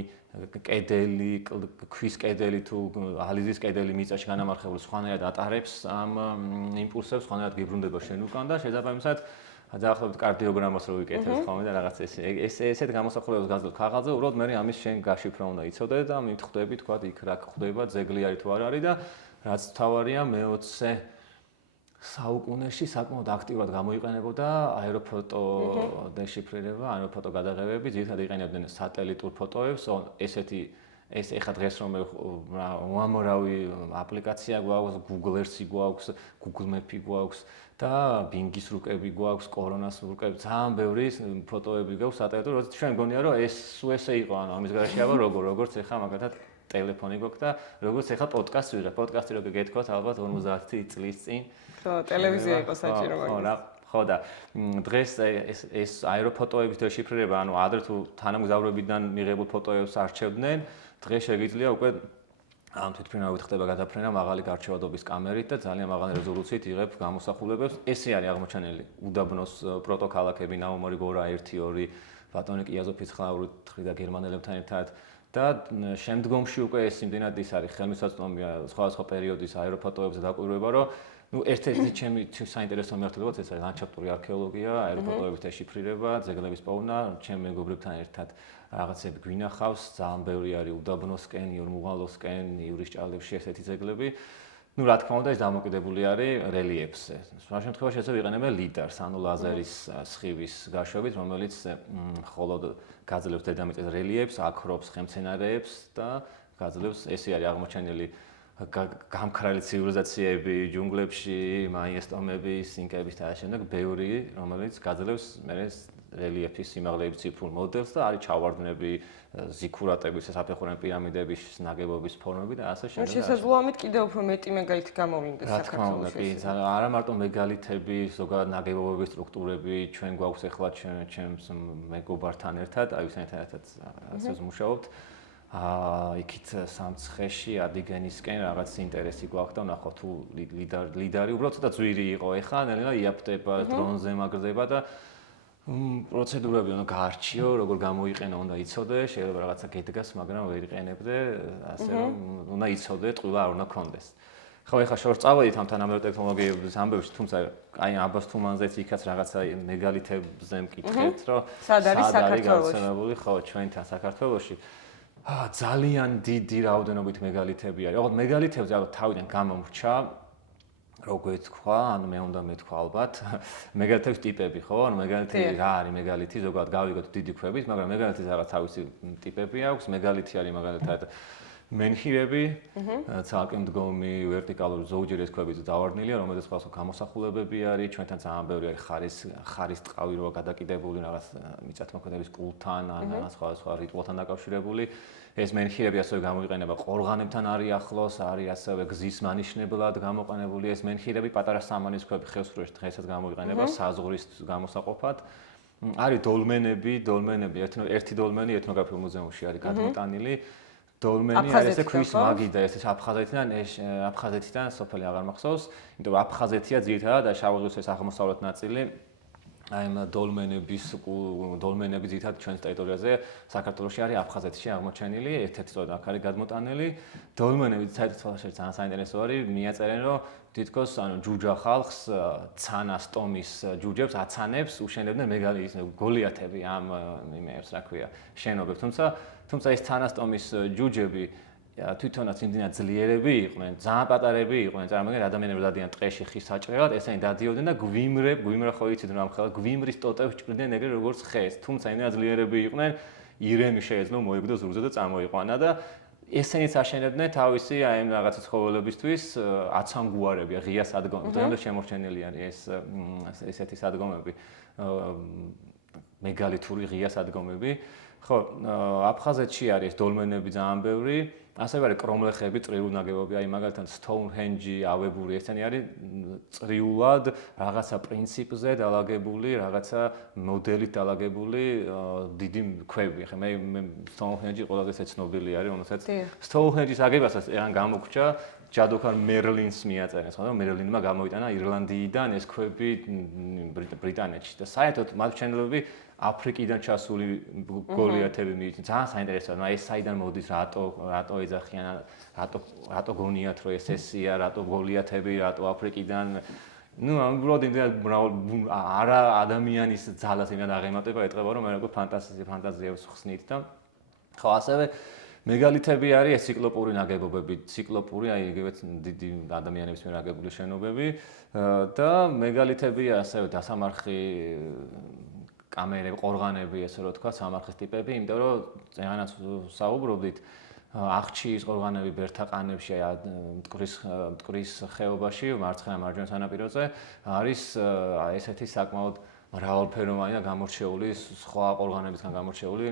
კედელი, ქვის კედელი თუ ალიზის კედელი მიწაში განამარხებული სხვანაირად ატარებს ამ იმპულსებს, სხვანაირად გიბრუნდება შენ უკან და შესაბამისად დაახლოებით კარდიოგრამას რო ვიკეთებ ხოლმე და რაღაც ესეთ გამოსახულებებს გაძლევ ქაღალდზე, უბრალოდ მე ამის შენ გაშიფრვა უნდა იცოდე და მითხდები თქვა იქ რა ხდება, ძეგლი არის თუ არ არის და რაც თავარია მე-20 საუკუნეში საკმაოდ აქტიურად გამოიყენებოდა აეროფოტო დეშიფრირება, აეროფოტო გადაღებები, ძირითადად იყენებდნენ სატელიტურ ფოტოებს, ეს ეხა დღეს რომ უამრავი აპლიკაცია გვაქვს, Google Earth-ი გვაქვს, Google Map-ი გვაქვს და Bing-ის რუკები გვაქვს, Corona-ს რუკები, ძალიან ბევრი ფოტოები გვაქვს სატელიტურ, როდესაც ჩვენ მგონია რომ ეს ესე იყო, ანუ ამის გარშე აბა როგორც ეხა მაგათად ტელეფონი გვაქვს და როგორც ეხა პოდკასტი ვიღებ, პოდკასტი რო გეკეთქვათ ალბათ 50 წლის წინ. ხო, ტელევიზია იყო საჭირო მაგას. ხო და დღეს ეს აეროფოტოების დეშიფრირება, ანუ ადრე თუ თანამგზავრებიდან მიღებულ ფოტოებს არჩევდნენ, დღეს შეგიძლია უკვე ამ თვითმფრინავით ხდება გადაფრენა მაღალი გარჩევადობის კამერით და ძალიან მაღალი რეზოლუციით იღებ გამოსახულებებს. ესე არის აღმოჩენილი უდაბნოს პროტოქალაქები, ნაუმარი გორა 1-2, ბატონი კიაზო ფიცხლაური და გერმანელებთან ერთად და შემდგომში უკვე ეს იმდენად ის არის ხელმისაწვდომია სხვადასხვა პერიოდის აეროფოტოებზე დაკვირვება, რომ ერთ-ერთი ჩემი საინტერესო მიმართულებაც ეს არის ლანდშაფტური არქეოლოგია, აეროფოტოების დეშიფრირება, ძეგლების პოვნა, ჩემ მეგობრებთან ერთად რაღაცები გვინახავს, ძალიან ბევრი არის უდაბნოსკენ, იორმუღალოსკენ, ივრის ჭალებში ესეთი ძეგლები. Ну, რა თქმა უნდა, ეს დამოკიდებული არის რელიეფზე. სხვა შემთხვევაში ესე ვიყენებენ ლიდარს, ანუ ლაზერის სხივის გაშვებით, რომელიც მხოლოდ გაძლევს დედამიწის რელიეფს, აქრობს ხემცენარეებს და გაძლევს, ესე არის აღმოჩენილი გამქრალი ცივილიზაციები ჯუნგლებში, მაიას ტომების, ინკების და ამავდროულად ბევრი, რომელიც გაძლევს რელიეფის სიმაღლეების ციფრულ მოდელს და არის ჩავარდნები, ზიქურატების, საფეხურიან პირამიდების ნაგებობის ფორმები და ასე შემდეგ. შესაძლოა ამით კიდევ უფრო მეტი მეგალითი გამოვინდეს საქართველოში. არა მარტო მეგალითები, ზოგადად ნაგებობების სტრუქტურები, ჩვენ გვაქვს ახლა ჩემს მეგობართან ერთად, აი ვისთან ერთად ასე ვმუშაობთ. იქით სამცხეში, ადიგენისკენ რაღაც ინტერესი გვაქვს და ნახავთ თუ ლიდარი უბრალოდ ცოტა ძვირი იყო ეხლა, ნელა იაფტება, დრონზე მაგრდება და პროცედურები უნდა გაარჩიო, როგორ გამოიყენო, უნდა იცოდე, შეიძლება რაღაცა გედგას, მაგრამ ვერ იყენებდე, ასე რომ უნდა იცოდე, ტყუილა არ უნდა გქონდეს. ხო, ეხლა შორს წავედით ამ თანამედროვე ტექნოლოგიების ამბებში, თუმცა აი აბას თუმანზეც იქაც რაღაცა მეგალითებზე მკითხეთ, რომ სად არის საქართველოში? ხო, ჩვენთან საქართველოში. ძალიან დიდი რაოდენობით მეგალითები არის. ოღონდ მეგალითებზე ალბათ თავიდან გამომრჩა როგორ თქვა, ანუ მე უნდა მეთქვა ალბათ, მეგალითების ტიპები, ხო? ანუ მეგალითი რა არის მეგალითი, ზოგადად გავიგოთ დიდი ქვებით, მაგრამ მეგალითის რაღაც თავისი ტიპები აქვს. მეგალითი არის მაგალითად მენჰირები, ცალკე მდგომი ვერტიკალური ზოგჯერეს ქვებით დავარდნილია, რომელზეც სხვადასხვა გამოსახულებები არის, ჩვენთან ძალიან ბევრი არის ხარის ტყავი როა გადაკიდებული რაღაც მიწათმოქმედების კულტთან, ან სხვადასხვა რიტუალთან დაკავშირებული. ეს მენჰირები ასევე გამოიყენება ყორღანებთან არის ახლოს, არის ასევე გზის მანიშნებლად გამოყენებული. ეს მენჰირები პატარა სამანის ქვები ხევსურეთში დღესაც გამოიყენება საზღვრის გამოსაყოფად. არის დოლმენები, ერთი დოლმენი ეთნოგრაფიულ მუზეუმში არის გადმოტანილი. დოლმენი არის ესე ქვის მაგიდა, ეს აფხაზეთიდან, სოფელი აღარ მახსოვს, იმიტომ რომ აფხაზეთია ძირითადად და შავი ზღვის ეს აღმოსავლეთ ნაწილი. აი ამ დოლმენები ძირითადად ჩვენს ტერიტორიაზე საქართველოში არის აფხაზეთში აღმოჩენილი, ერთ-ერთი წოდება აქ არის გადმოტანილი. დოლმენები საერთოდ ძალიან საინტერესო არის, მიაწერენ რომ თითქოს ანუ ჯუჯა ხალხს ცანას ტომის ჯუჯებს აცანებს უშენებდნენ მეგალითს გოლიათები ამ იმეებს რა ქვია შენობებს, თუმცა ეს ცანას ტომის ჯუჯები თვითონაც იმდენად ძლიერები იყვნენ, ძალიან პატარები იყვნენ, წარმოიდგინეთ ადამიანები დადიან ტყეში ხის საჭრელად, ესენი დადიოდნენ და გვიმრა ხო იცით რომ ამხელა გვიმრის ტოტებს ჭრიდნენ ეგრე როგორც ხეს, თუმცა იმდენად ძლიერები იყვნენ, ირემი შეეძლო მოიგდო ზურგზე და წამოიყვანა და ესენიც აშენებდნენ თავისი აი ამ რაღაც ცხოველებისთვის აცანგუარები, ღია სადგომები, დღემდე შემორჩენილი არის ესეთი სადგომები, მეგალითური ღია სადგომები. ხო, აფხაზეთში არის დოლმენები ძალიან ბევრი, ასევე არის კრომლეხები, წრიული ნაგებობი, აი მაგალითად Stonehenge, ავებული, ესენი არის წრიულად რაღაცა პრინციპზე დალაგებული, რაღაცა მოდელით დალაგებული დიდი ქვები. ხა მე Stonehenge ყველგან ცნობილი არის, რომელსაც Stonehenge-ის აგებასაც ან გამოგრჩა ჯადოქარ მერლინს მიაწერეს, ხო და მერლინმა გამოიტანა ირლანდიიდან ეს ქვები ბრიტანეთში და საერთოდ მათ ჩენლები აფრიკიდან ჩასული გოლიათები მიიწინ. ძალიან საინტერესოა, აი ეს საიდან მოდის, რატო ეძახიან, რატო გონიათ რომ ეს ესია, რატო გოლიათები, რატო აფრიკიდან. ნუ უბრალოდ არა ადამიანის ძალას იმან აღემატება, ეტყობა რომ მე როგორ ფანტაზიებს ხსნით და ხო ასევე მეგალითები არის ეს ციკლოპური ნაგებობები, ციკლოპური, აი იგივე დიდი ადამიანების მიერ აგებული შენობები და მეგალითებია ასევე დასამარხი კამერები, ყორღანები, ესე რომ თქვა, სამარხის ტიპები, იმიტომ რომ ზეანაც საუბრობდით, აღჩის ყორღანები ბერთაყანებში, მტკვრის ხეობაში, მარცხენა-მარჯვენა სანაპიროზე არის ესეთი საკმაოდ მრავალფეროვანი და გამორჩეული სხვა ყორღანებისგან გამორჩეული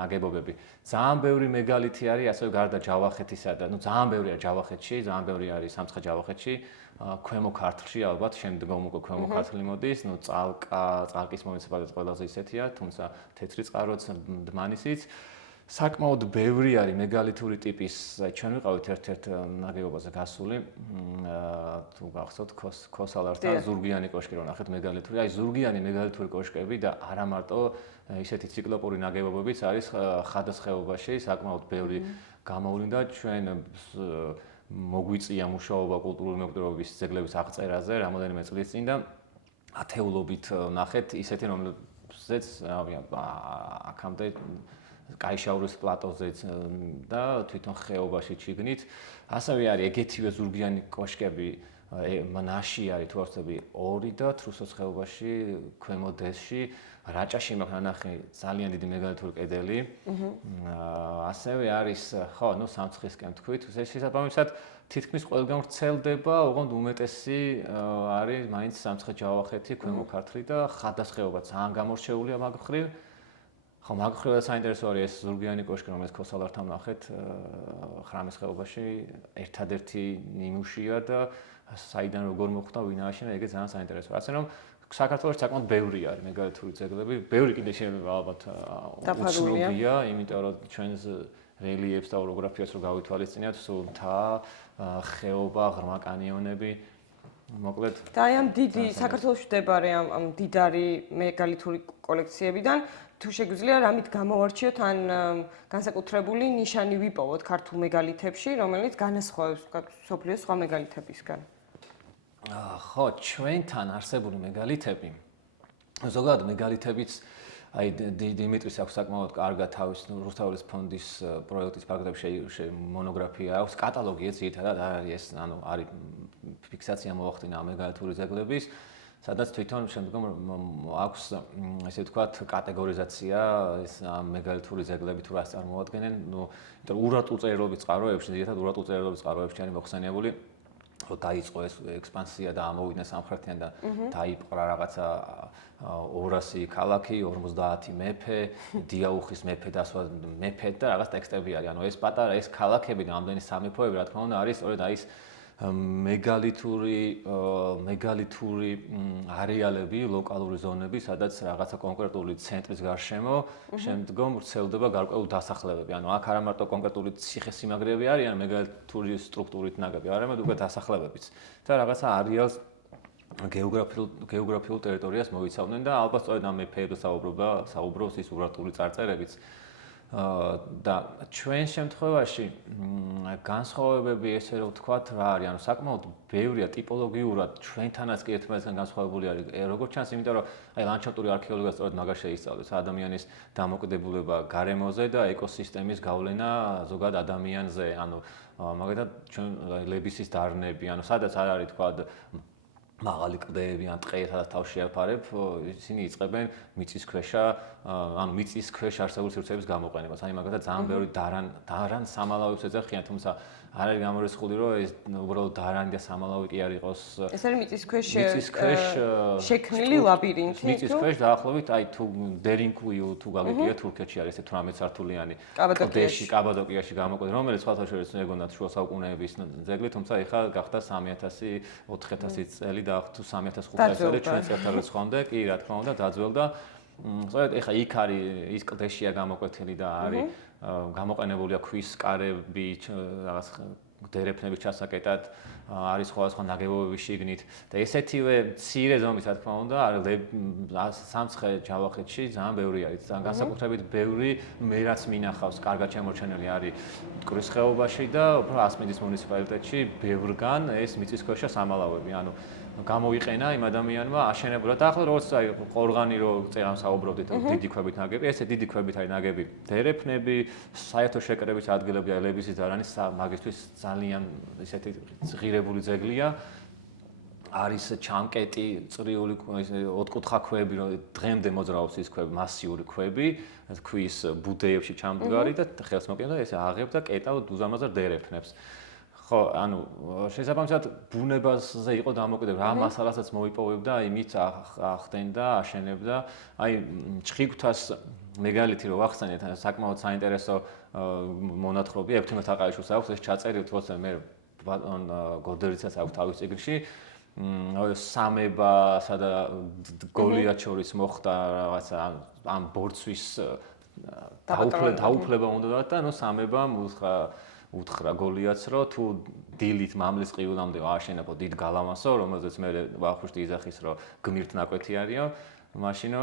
ნაგებობები. ძალიან ბევრი მეგალითი არის, ასევე გარდა ჯავახეთისა და ნუ ძალიან ბევრი არის ჯავახეთში, ძალიან ბევრი არის სამცხე ჯავახეთში. ქვემო ქართლში ალბათ შემდგომ უკვე ქვემო ქართლი მოდის, ნუ წალკის მუნიციპალიტეტი ყველაზე ისეთია, თუმცა თეთრი წყაროც დმანისიც საკმაოდ ბევრი არის მეგალითური ტიპის, აი ჩვენ ვიყავით ერთ-ერთ ნაგებობაზე გასული, თუ გახსოვთ ქოსალართან ზურგიანი კოშკი რო ნახეთ მეგალითური, აი ზურგიანი მეგალითური კოშკები და არა მარტო ისეთი ციკლოპური ნაგებობებიც არის ხადის ხეობაში, საკმაოდ ბევრი გამოვლინდა ჩვენ მოგვიწია მუშაობა კულტურული მემკვიდრეობის ძეგლების აღწერაზე რამოდენიმე წლის წინ და ათეულობით ნახეთ ისეთი რომელზეც აქამდე კაიშაურის პლატოზეც და თვითონ ხეობაში ჩიგნით ასევე არის ეგეთივე ზურგიანი კოშკები ნაში არის თუ არ ვცდები 2 და თრუსოს ხეობაში ქვემო დესში რაჭაში მაქვს ნახე ძალიან დიდი მეგალითური კედელი ასევე არის ხო ნუ სამცხისკენ თქვით ეს შესაბამისად თითქმის ყველგან ვრცელდება ოღონდ უმეტესი არის მაინც სამცხე ჯავახეთი ქვემო ქართლი და ხადას ხეობა ძალიან გამორჩეულია მაგ მხრივ ხო მაგ მხრივ საინტერესო არის ეს ზურგიანი კოშკი რომელიც ქოსალართან ნახეთ ხრამის ხეობაში ერთადერთი ნიმუშია და საიდან როგორ მოხდა ვინ ააშენა ეგეც ძალიან საინტერესოა ასე რომ საქართველოში საკმაოდ ბევრი არის მეგალითური ძეგლები, ბევრი კიდე შეიძლება ალბათ უცნობია, იმიტომ რომ ჩვენს რელიეფს და ოროგრაფიას რო გავითვალისწინებთ, სულ მთა, ხეობა, ღრმა კანიონები, მოკლედ. და აი ამ დიდი საქართველოში მდებარე ამ დიდარი მეგალითური კოლექციებიდან თუ შეგვიძლია რამით გამოვარჩიოთ ან განსაკუთრებული ნიშანი ვიპოვოთ ქართულ მეგალითებში, რომელიც განასხვავებს მსოფლიოს სხვა მეგალითებისგან. ხო, ჩვენთან არსებული მეგალითები, ზოგადად მეგალითებიც აი დიმიტრის აქვს საკმაოდ კარგად თავის რუსთაველის ფონდის პროექტის ფაქტებში მონოგრაფია აქვს, კატალოგია ძირითადად არის ეს, ანუ არის ფიქსაცია მოახდინა მეგალითური ძეგლების, სადაც თვითონ შემდგომ აქვს ესე ვთქვათ კატეგორიზაცია ეს მეგალითური ძეგლები თუ რას წარმოადგენენ, ნუ იმიტომ ურატუწერილობის წყაროებში, ძირითადად ურატუწერილობის წყაროებში არის მოხსენიებული დაიწყო ეს ექსპანსია და ამოვიდნენ სამხრეთიდან და დაიპყრა რაღაცა 200 ქალაქი, 50 მეფე, დიაუხის მეფე და სხვა მეფე და რაღაც ტექსტები არის. ანუ ეს პატარა ეს ქალაქები და ამდენი სამეფოები, რა თქმა უნდა, არის სწორედ აი ეს მეგალითური არეალები, ლოკალური ზონები, სადაც რაღაცა კონკრეტული ცენტრის გარშემო შემდგომ ვრცელდება გარკვეული დასახლებები. ანუ აქ არა მარტო კონკრეტული ციხესიმაგრეები არიან მეგალითური სტრუქტურით ნაგები, არამედ უკვე დასახლებებიც. და რაღაცა არეალს გეოგრაფიულ ტერიტორიას მოიცავდნენ და ალბათ სწორედ ამ მეფეებზე საუბრობს ის ურარტული წარწერებიც. და ჩვენ შემთხვევაში განსხვავებები ესე რომ ვთქვათ რა არის, ანუ საკმაოდ ბევრია ტიპოლოგიურად ჩვენთანაც კი ერთმანეთთან განსხვავებული არის. როგორც ჩანს, იმიტომ რომ აი ლანდშაფტური არქეოლოგია სწორედ მაგას შეისწავლის ადამიანის დამოკიდებულება გარემოზე და ეკოსისტემის გავლენა ზოგად ადამიანზე. ანუ მაგალითად ჩვენ ლებისის დარნები, ანუ სადაც არ არის თქვა მაღალი კლდეები ან ტყეებთან თავს შეაფარებ, ისინი იწყებენ მიწისქვეშა, ანუ მიწისქვეშ არსებული სივრცეების გამოყენებას. აი მაგალითად ძალიან ბევრი დარან სამალავებს ეძახიან, თუმცა არ არის გამორიცხული, რომ ეს უბრალოდ დარანი და სამალავი კი არ იყოს. ეს არის მიწისქვეშ შექმნილი ლაბირინთი. მიწისქვეშ დაახლოებით, აი თუ დერინკუიუ თუ გაგიგია თურქეთში არის ეს 18 სართულიანი კლდეში, კაბადოკიაში გამოყვება, რომელიც სხვათა შორის ეგონათ შუა საუკუნეების ძეგლი, თუმცა ეხლა გახდა 3000, 4000 წელი და თუ 3500 წელი ჩვენ წელთან რიცხვამდე, კი რა თქმა უნდა დაძველდა. სწორედ ეხლა იქ არის ის კლდეშია გამოკვეთილი და არის გამოყენებულია ქვის კარები, რაღაც დერეფნების ჩასაკეტად, არის სხვადასხვა ნაგებობების შიგნით და ესეთივე მცირე ზომის რა თქმა უნდა, სამცხე ჯავახეთში ძალიან ბევრი არის. ძალიან განსაკუთრებით ბევრი მე რაც მინახავს, კარგად შემორჩენილი არის მტკვრის ხეობაში და უფრო ასმედის მუნიციპალიტეტში ბევრგან ეს მიწისქვეშა სამალავები, ანუ გამოიყენა იმ ადამიანმა აშენებურად. ახლა როგორც აი ყორღანი რო წეღან საუბრობდით, დიდი ქვებით ნაგები, ესე დიდი ქვებით არის ნაგები დერეფნები, საერთო შეკრების ადგილები, ლებისის დარანის მაგისთვის ძალიან ისეთი ღირებული ძეგლია. არის ჩამკეტი, წრიული ოთხკუთხა ქვები, რომ დღემდე მოძრაობს ის ქვები, მასიური ქვები, ქვის ბუდეებში ჩამდგარი და ხელს მოკიდა და ესე აღებს და კეტავ უზარმაზარ დერეფნებს. ხო, ანუ შესაბამისად ბუნებაზე იყო დამოკიდებული, რა მასალასაც მოიპოვებდა, იმით ახდენდა, აშენებდა. აი ჩხიგვთას მეგალითი რო ვახსენეთ, საკმაოდ საინტერესო მონათხრობი ექვთიმე თაყაიშვილს აქვს, ეს ჩაწერილი თქოს მე ბატონ გოდერიცას აქვს თავის წიგნში. სამებასა და გოლიათს შორის მოხდა რაღაცა ამ ბორცვის დაუფლება უნდა და ნუ სამებამ უთხრა გოლიათს, რომ თუ დილით მამლის ყიულამდე ააშენებო დიდ გალავანსო, რომელზეც მე ვახუშტი იძახის, რომ გმირთ ნაკვეთი არისო, მაშინო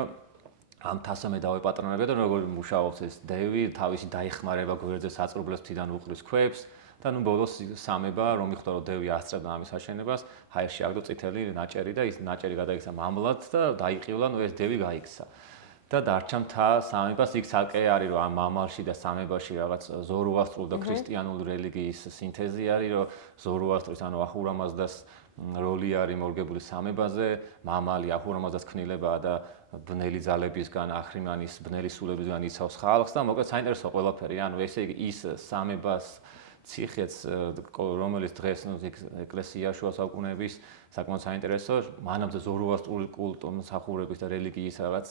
ამ თასამე დავეპატრონებია და როგორ მუშაობს ეს დევი, თავისი დაიხმარება გვერდზე საწრუბლებს თიდან უყრის ქვებს და ნუ ბოლოს სამება რომ მიხვდა რომ დევი ასწრებდა ამის აშენებას, ჰაერში აგდო წითელი ნაჭერი და ის ნაჭერი გადაიქცა მამლად და დაიყილა, ნუ ეს დევი გაიქცა. და დარჩა მთა სამებას იქ ცალკე არის რომ ამ მამალში და სამებაში რაღაც ზოროასტრული და ქრისტიანული რელიგიის სინთეზი არის რომ ზოროასტრის ანუ აჰურამაზდას როლი არის მორგებული სამებაზე, მამალი აჰურამაზდას ქმნილებაა და ბნელი ძალებისგან, აჰრიმანის ბნელი სულებისგან იცავს ხალხს და მოკლედ საინტერესო ყველაფერი, ანუ ესე იგი ის სამებას ციხეც რომელიც დღეს ეკლესია შუა საუკუნეების საკმაოდ საინტერესო, მანამდე ზოროასტრული კულტო, მსახურების და რელიგიის რაღაც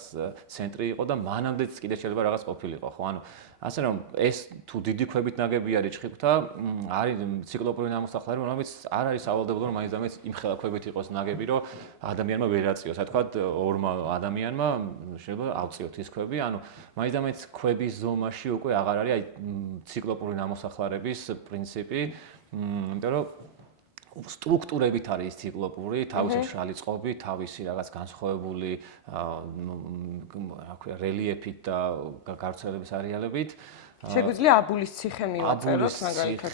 ცენტრი იყო და მანამდეც კიდე შეიძლება რაღაც ყოფილიყო, ხო? ანუ ასე რომ ეს თუ დიდი ქვებით ნაგები არის ჩხიკვთა, არის ციკლოპური ნამოსახლარი, რომელიც არ არის სავალდებულო, რომ მაინც იმხელა ქვებით იყოს ნაგები, რომ ადამიანმა ვერ აწიოს. ასე თქვა, ორმა ადამიანმა შეიძლება ავწიოთ ის ქვები, ანუ მაინც ქვების ზომაში უკვე აღარ არის აი ციკლოპური ნამოსახლარების პრინციპი, იმიტომ რომ სტრუქტურებით არის ციკლოპური, თავისი მშრალი წყობით, თავისი რაღაც განსხვავებული რა ქვია, რელიეფით და გავრცელების არეალებით. შეგვიძლია აბულის ციხე მივაწეროთ მაგალითად.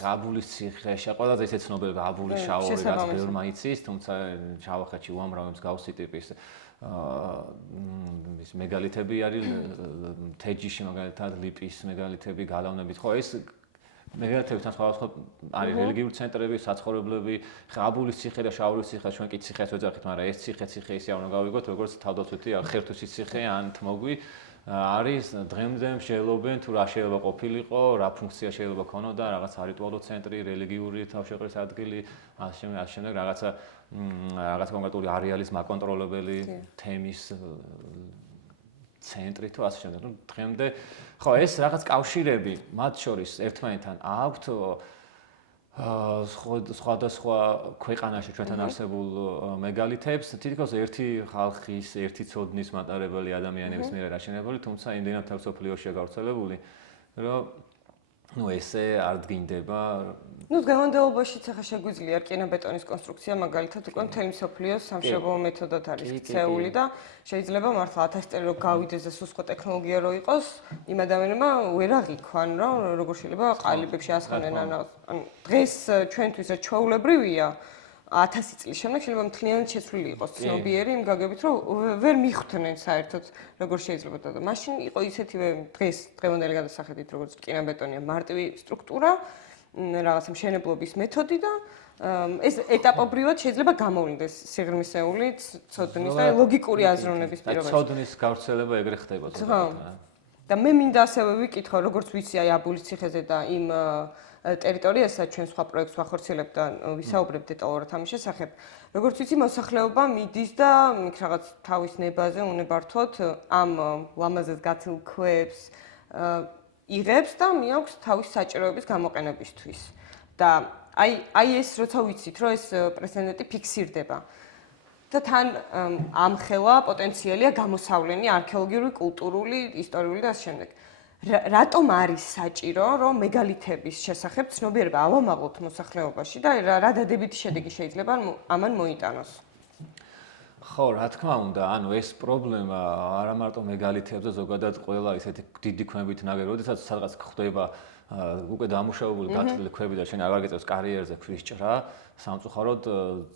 აბულის ციხე, ყველაზე ისე ცნობილი აბულის შაური, რაც ბევრმა იცის, თუმცა ჯავახეთში უამრავი მსგავსი ტიპის ის მეგალითები არის, თეჯიში მაგალითად ლიპის მეგალითები, გალავნებით. ხო, ეს მეგალითებთან სხვადასხვა არის რელიგიური ცენტრები, საცხოვრებლები, აბულის ციხე და შაურის ციხე, ჩვენ კი ციხეს ვეძახით, მაგრამ ეს ციხე ისე არ უნდა გავიგოთ, როგორც თავდაცვითი ხერთვისის ციხე ან თმოგვი არის დღემდე მსჯელობენ თუ რა შეიძლება ყოფილიყო, რა ფუნქცია შეიძლება ქონოდა, რაღაც არიტუალო ცენტრი, რელიგიური თავშეყრის ადგილი, ასე შემდეგ, რაღაც კონკრეტული არეალის მაკონტროლებელი თემის ცენტრი თუ ასე შემდეგ. ნუ დღემდე ხო ეს რაღაც კავშირები მათ შორის ერთმანეთთან აქვთ სხვადასხვა ქვეყანაში ჩვენთან არსებულ მეგალითებს, თითქოს ერთი ხალხის, ერთი ცოდნის მატარებელი ადამიანების მიერ აშენებული, თუმცა იმდენად თავ სოფლიოშია გავრცელებული, რომ ნუ ესე არ დგინდება. ნუ განმავლობაში ახლა შეგვიძლია რკინა-ბეტონის კონსტრუქცია მაგალითად უკვე მთელი მსოფლიოს სამშობლო მეთოდად არის ქცეული და შეიძლება მართლა 1000 წელი რო გავიდეს და სხვა ტექნოლოგია რო იყოს, იმ ადამიანებმა ვერ აღიქვან რომ როგორ შეიძლება ყალიბებში ასხნენ ან დღეს ჩვენთვის რა ჩვეულებრივია 1000 წლის შემდეგ შეიძლება მთლიანად შეცვლილი იყოს ცნობიერი იმ გაგებით რომ ვერ მიხვდნენ საერთოდ როგორ შეიძლება და მაშინ იყო ისეთივე დღევანდელი გადასახედით როგორც რკინა-ბეტონია მარტივი სტრუქტურა რაღაცა მშენებლობის მეთოდი და ეს ეტაპობრივად შეიძლება გამოვლინდეს სიღრმისეული ცოდნის და ლოგიკური აზროვნების პირობებში. ცოდნის გავრცელება ეგრე ხდება ზოგადად. და მე მინდა ასევე ვიკითხო, როგორც ვიცი აი აბულის ციხეზე და იმ ტერიტორიასაც ჩვენ სხვა პროექტს ვახორციელებთ და ვისაუბრებთ დეტალურად ამის შესახებ. როგორც ვიცი, მოსახლეობა მიდის და იქ რაღაც თავის ნებაზე უნებართვოდ ამ ლამაზად გათილ ქვებს იღებს და მიაქვს თავის საჭიროების გამოყენებისთვის. და აი ეს როცა ვიცით, რომ ეს პრეცედენტი ფიქსირდება. და თან ამხელა პოტენციალია გამოსავლენი არქეოლოგიური, კულტურული, ისტორიული და ასე შემდეგ. რატომ არის საჭირო, რომ მეგალითების შესახებ ცნობიერება ავამაღლოთ მოსახლეობაში და რა დადებითი შედეგი შეიძლება ამან მოიტანოს? ხო, რა თქმა უნდა, ანუ ეს პრობლემა არა მარტო მეგალითებზე, ზოგადად ყველა ისეთი დიდი ქვებით ნაგები, როდესაც სადღაც ხდება უკვე დამუშავებული გათლილი ქვები და შენ აღარ გეწევს კარიერზე ქვის ჭრა, სამწუხაროდ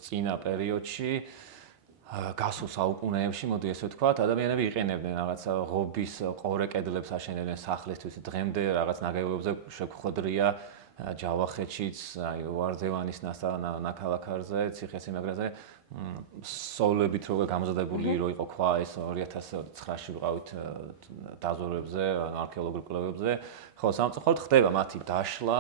წინა პერიოდში გასულ საუკუნეებში, მოდი ესე ვთქვათ, ადამიანები იყენებდნენ რაღაცა ღობის ყორე კედლებს აშენებდნენ სახლისთვის. დღემდე რაღაც ნაგებობებზე შეგვხვედრია ჯავახეთშიც, აი ვარძევანის ნაქალაქარზე, ციხესიმაგრეზე სოვლებით როგორ გამზადებული რო იყო ქვა ეს 2009-ში ვიყავით დაზვერვებზე, არქეოლოგიურ კვლევებზე. ხო, სამწუხაროდ ხდება მათი დაშლა,